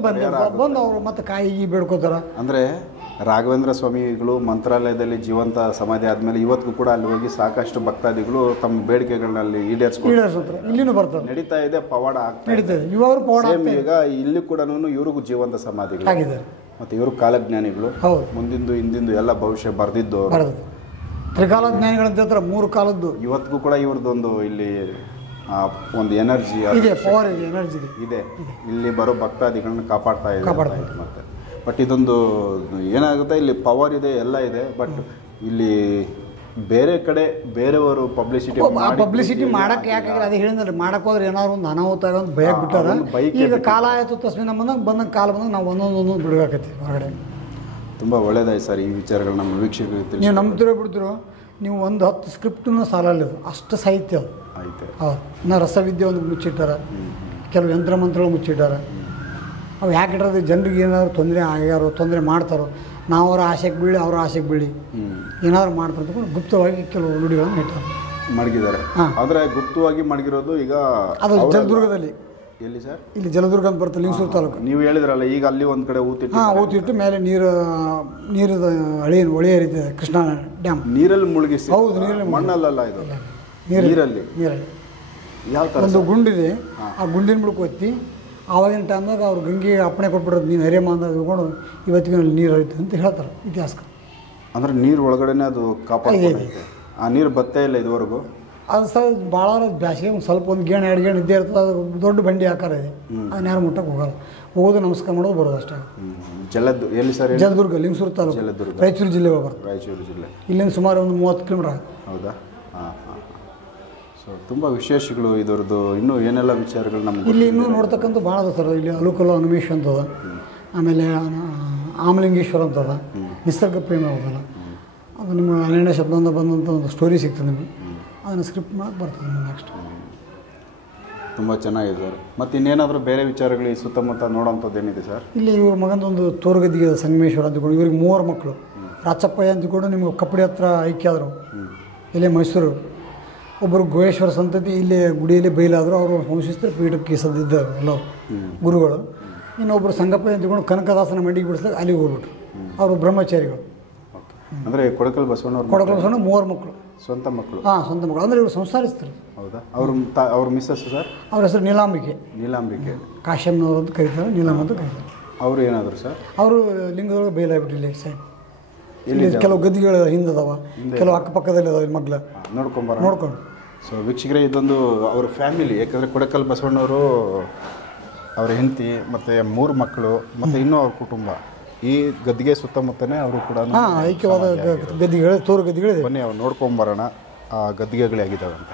ಬಂದು ಅವರು ಮತ್ತೆ ಕಾಯಿಗೆ ಬೇಡ್ಕೋತಾರೆ. ಅಂದರೆ ರಾಘವೇಂದ್ರ ಸ್ವಾಮಿಗಳು ಮಂತ್ರಾಲಯದಲ್ಲಿ ಜೀವಂತ ಸಮಾಧಿ ಆದಮೇಲೆ ಇವತ್ತಿಗೂ ಕೂಡ ಅಲ್ಲಿ ಹೋಗಿ ಸಾಕಷ್ಟು ಭಕ್ತಾದಿಗಳು ತಮ್ಮ ಬೇಡಿಕೆಗಳನ್ನಲ್ಲಿ ಈಡೇರಿಸ್ತಾರೆ. ಇಲ್ಲಿನೂ ಬರ್ತಾರೆ, ನಡೀತಾ ಇದೆ, ಪವಾಡ ನಡೀತಾ ಇದೆ. ಇವಾಗ ಪವಾಡ ಈಗ ಇಲ್ಲಿ ಕೂಡ ಇವ್ರಿಗೂ ಜೀವಂತ ಸಮಾಧಿಗಳು ಆಗಿದ್ದಾರೆ. ಮತ್ತು ಇವರು ಕಾಲಜ್ಞಾನಿಗಳು, ಮುಂದಿಂದು ಹಿಂದಿಂದು ಎಲ್ಲ ಭವಿಷ್ಯ ಬರೆದಿದ್ದು ತ್ರಿಕಾಲಜ್ಞಾನಿಗಳಂತ ಹೇಳ್ತಾರೆ. 3 ಕಾಲದ್ದು ಇವತ್ತಿಗೂ ಕೂಡ ಇವ್ರದ್ದೊಂದು ಇಲ್ಲಿ ಒಂದು ಎನರ್ಜಿ ಇದೆ, ಪವರ್ ಇದೆ, ಎನರ್ಜಿ ಇದೆ. ಇಲ್ಲಿ ಬರೋ ಭಕ್ತಾದಿಗಳನ್ನ ಕಾಪಾಡ್ತಾ ಇದೆ. ಮತ್ತೆ ಬಟ್ ಇದೊಂದು ಏನಾಗುತ್ತೆ, ಇಲ್ಲಿ ಪವರ್ ಇದೆ, ಎಲ್ಲ ಇದೆ. ಬಟ್ ಇಲ್ಲಿ ಬೇರೆ ಕಡೆ ಬೇರೆಯವರು ಪಬ್ಲಿಸಿಟಿ ಮಾಡಕ್ಕೆ ಯಾಕಾಗಿಲ್ಲ, ಅದೇ ಹೇಳಿದ್ರೆ ಮಾಡಕ್ಕೆ ಹೋದ್ರೆ ಏನಾದ್ರು ಒಂದು ಅನಾಹುತ ಅಂತ ಭಯಕ್ಕೆ ಬಿಟ್ಟಾರ. ಈಗ ಕಾಲ ಆಯಿತು ತಸ್ಮಿ ಬಂದಂಗೆ ಕಾಲ ಬಂದಂಗೆ ನಾವು ಒಂದೊಂದು ಬಿಡಬೇಕೈತಿ ಹೊರಗಡೆ. ತುಂಬ ಒಳ್ಳೇದಾಯ್ತು ಸರ್ ಈ ವಿಚಾರಗಳು ನಮ್ಮ ವೀಕ್ಷಕರಿಗೆ. ನೀವು ನಂಬ್ತಿರೋ ಬಿಡ್ತಿರೋ, ನೀವು ಒಂದು 10 ಸ್ಕ್ರಿಪ್ಟನ್ನು ಸಾಲಲ್ಲ, ಅಷ್ಟು ಸಾಹಿತ್ಯ ಅದು ಆಯ್ತು. ಹೌದು. ಇನ್ನು ರಸವಿದ್ಯೆ ಒಂದು ಮುಚ್ಚಿಟ್ಟಾರ, ಕೆಲವು ಯಂತ್ರ ಮಂತ್ರಗಳು ಮುಚ್ಚಿಟ್ಟಾರ. ಅವು ಯಾಕೆ ಇಟ್ಟರೆ ಜನರಿಗೆ ಏನಾದ್ರು ತೊಂದರೆ ಮಾಡ್ತಾರೋ, ನಾವು ಅವರ ಆಸೆಗೆ ಬೀಳಿ ಅವ್ರ ಆಸೆಗೆ ಬೀಳಿ ಏನಾದ್ರು ಮಾಡ್ತಾರೆ ಗುಪ್ತವಾಗಿ ಕೆಲವು ನುಡಿಗಳನ್ನು ಇಟ್ಟಾರೆ ಮಡಗಿದ್ದಾರೆ. ಆದರೆ ಗುಪ್ತವಾಗಿ ಮಡಗಿರೋದು ಈಗ ಅದು ಜಲದುರ್ಗದಲ್ಲಿ. ಎಲ್ಲಿ ಸರ್? ಇಲ್ಲಿ ಜಲದುರ್ಗ ಅಂತ ಬರ್ತದೆ, ಲಿಂಗಸೂರು ತಾಲೂಕು. ನೀವು ಹೇಳಿದ್ರಲ್ಲ ಈಗ ಅಲ್ಲಿ ಒಂದು ಕಡೆ ಊತಿಟ್ಟು ಮೇಲೆ ನೀರದ ಹೊಳೆ ಹರಿತಿದೆ, ಕೃಷ್ಣಾ ಡ್ಯಾಮ್. ನೀರಲ್ಲಿ ಮುಳುಗಿಸಿ? ಹೌದು, ನೀರಲ್ಲಿ. ಮಣ್ಣಲ್ಲ ಇದು, ನೀರಲ್ಲಿ. ಯಾವ ಥರ? ಒಂದು ಗುಂಡಿದೆ, ಆ ಗುಂಡಿನ ಬುಡಕ್ಕೆ ಒತ್ತಿ ಆವಾಗಿನ ಟೈಮ್ದಾಗ ಅವ್ರು ಗಂಗೆಗೆ ಅಪ್ಪಣೆ ಕೊಟ್ಬಿಡೋದು, ನೀನು ಹರಿಯಮ್ಮ ಅಂತ ತಿಳ್ಕೊಂಡು ಇವತ್ತಿಗೆ ನೀರು ಹರಿತು ಅಂತ ಹೇಳ್ತಾರೆ ಇತಿಹಾಸಕ್ಕೆ. ಅಂದರೆ ನೀರು ಒಳಗಡೆನೇ ಅದು ಕಾಪಾಡ್ತೈತೆ. ಆ ನೀರು ಬತ್ತೇ ಇಲ್ಲ ಇದುವರೆಗೂ? ಅದು ಸರ್ ಭಾಳ ಬ್ಯಾಸಿಗೆ ಒಂದು ಸ್ವಲ್ಪ ಒಂದು ಗೇಣು 2 ಗೇಣು ಇದ್ದೇ ಇರ್ತದೆ. ಅದು ದೊಡ್ಡ ಬಂಡಿ ಆಕಾರ ಇದೆ, ಅದನ್ನ ಯಾರು ಮುಟ್ಟಕ್ಕೆ ಹೋಗಲ್ಲ. ಹೋಗೋದು ನಮಸ್ಕಾರ ಮಾಡೋದು ಬರೋದು ಅಷ್ಟೇ. ಎಲ್ಲಿ ಸರ್? ಜಲದುರ್ಗ, ಲಿಂಗಸೂರು ತಾಲೂಕು, ರಾಯಚೂರು ಜಿಲ್ಲೆ ಬರ್ತದೆ. ರಾಯಚೂರು ಜಿಲ್ಲೆ. ಇಲ್ಲಿಂದ ಸುಮಾರು ಒಂದು 30 ಕಿಲೋಮೀಟರ್ ಆಗುತ್ತೆ. ಹೌದಾ? ಹಾಂ. ಸೊ ತುಂಬ ವಿಶೇಷಗಳು ಇದರದ್ದು. ಇನ್ನೂ ಏನೆಲ್ಲ ವಿಚಾರಗಳು ನಮ್ಗೆ ಇಲ್ಲಿ ಇನ್ನೂ ನೋಡ್ತಕ್ಕಂಥ ಭಾಳ ಅದ ಸರ್. ಇಲ್ಲಿ ಅಲುಕಲ ಹನುಮೇಶ್ ಅಂತದ, ಆಮೇಲೆ ಆಮಲಿಂಗೇಶ್ವರ ಅಂತದ, ನಿಸರ್ಗ ಪ್ರೇಮ ಹೋಗಲ್ಲ. ಅದು ನಿಮ್ಮ 12ನೇ ಶತಮಾನದ ಬಂದಂಥ ಒಂದು ಸ್ಟೋರಿ ಸಿಗ್ತದೆ ನಿಮಗೆ, ಅದನ್ನು ಸ್ಕ್ರಿಪ್ಟ್ ಮಾಡೋಕ್ಕೆ ಬರ್ತದೆ ನಿಮಗೆ ನೆಕ್ಸ್ಟ್. ತುಂಬ ಚೆನ್ನಾಗಿದೆ ಸರ್. ಮತ್ತು ಇನ್ನೇನಾದರೂ ಬೇರೆ ವಿಚಾರಗಳು ಈ ಸುತ್ತಮುತ್ತ ನೋಡೋಂಥದ್ದು ಏನಿದೆ ಸರ್? ಇಲ್ಲಿ ಇವ್ರ ಮಗಂದೊಂದು ತೋರುಗದ್ದಿಗೆ ಸಂಗಮೇಶ್ವರ ಅಂತಿಕೊಂಡು, ಇವ್ರಿಗೆ 3 ಮಕ್ಕಳು. ರಾಚಪ್ಪಯ್ಯ ಅಂತಿಕೊಂಡು ನಿಮ್ಗೆ ಕಪ್ಪಡಿ ಹತ್ರ ಐಕ್ಯ ಆದರು, ಇಲ್ಲೇ ಮೈಸೂರು. ಒಬ್ಬರು ಗೋಯೇಶ್ವರ ಸಂತತಿ ಇಲ್ಲೇ ಗುಡಿಯಲ್ಲಿ ಬೈಲಾದರು, ಅವರು ವಂಶಸ್ಥರು ಪೀಠಕ್ಕೆ ಸದ್ದಿದ್ದರು ಎಲ್ಲರೂ ಗುರುಗಳು. ಇನ್ನೊಬ್ಬರು ಸಂಗಪ್ಪ ಅಂತಿಕೊಂಡು ಕನಕದಾಸನ ಮಂಡಿಗೆ ಬಿಡಿಸಿದಾಗ ಅಲ್ಲಿಗೆ ಹೋಗ್ಬಿಟ್ರು, ಅವರು ಬ್ರಹ್ಮಚಾರಿಗಳು. ಅಂದರೆ ಕೊಡಕಲ್ ಬಸವಣ್ಣವ್ರು? ಕೊಡಕಲ್ ಬಸವಣ್ಣ 3 ಮಕ್ಕಳು, ಸ್ವಂತ ಮಕ್ಕಳು? ಹಾಂ, ಸ್ವಂತ ಮಕ್ಕಳು. ಅಂದರೆ ಇವರು ಸಂಸಾರಿಸ್ತಾರೆ. ಹೌದಾ? ಅವ್ರ ಮಿಸ್ಸಸ್ ಸರ್? ಅವ್ರ ಹೆಸರು ನೀಲಾಂಬಿಕೆ. ನೀಲಾಂಬಿಕೆ ಕಾಶ್ಯಮ್ನವರು ಅಂತ ಕರೀತಾರೆ, ನೀಲಮ್ಮ ಅಂತ ಕರೀತಾರೆ. ಅವರು ಏನಾದರೂ ಸರ್? ಅವರು ಲಿಂಗದೊಳಗೆ ಬೈಲಾಗ್ಬಿಟ್ಟು ಇಲ್ಲಿ ಸೈಡ್. ಇಲ್ಲಿ ಕೆಲವು ಗದ್ದಿಗಳು ಹಿಂದದವ, ಕೆಲವು ಅಕ್ಕಪಕ್ಕದಲ್ಲಿ ಅದಾವ. ಮಗ್ಲ ನೋಡ್ಕೊಂಡು. ಸೊ ವೀಕ್ಷಕರೇ, ಇದೊಂದು ಅವ್ರ ಫ್ಯಾಮಿಲಿ. ಯಾಕಂದರೆ ಕೊಡಕಲ್ ಬಸವಣ್ಣವರು, ಅವ್ರ ಹೆಂಡತಿ ಮತ್ತು 3 ಮಕ್ಕಳು ಮತ್ತು ಇನ್ನೂ ಅವ್ರ ಕುಟುಂಬ ಈ ಗದ್ದಿಗೆ ಸುತ್ತಮುತ್ತನೇ ಅವರು ಕೂಡ ಐಕ್ಯವಾದ ಗದ್ದಿಗಳು, ತೋರು ಗದ್ದಿಗಳಿದೆ. ಬನ್ನಿ ಅವ್ರು ನೋಡ್ಕೊಂಬರೋಣ ಆ ಗದ್ದಿಗೆಗಳೇ ಆಗಿದ್ದಾವೆ ಅಂತ.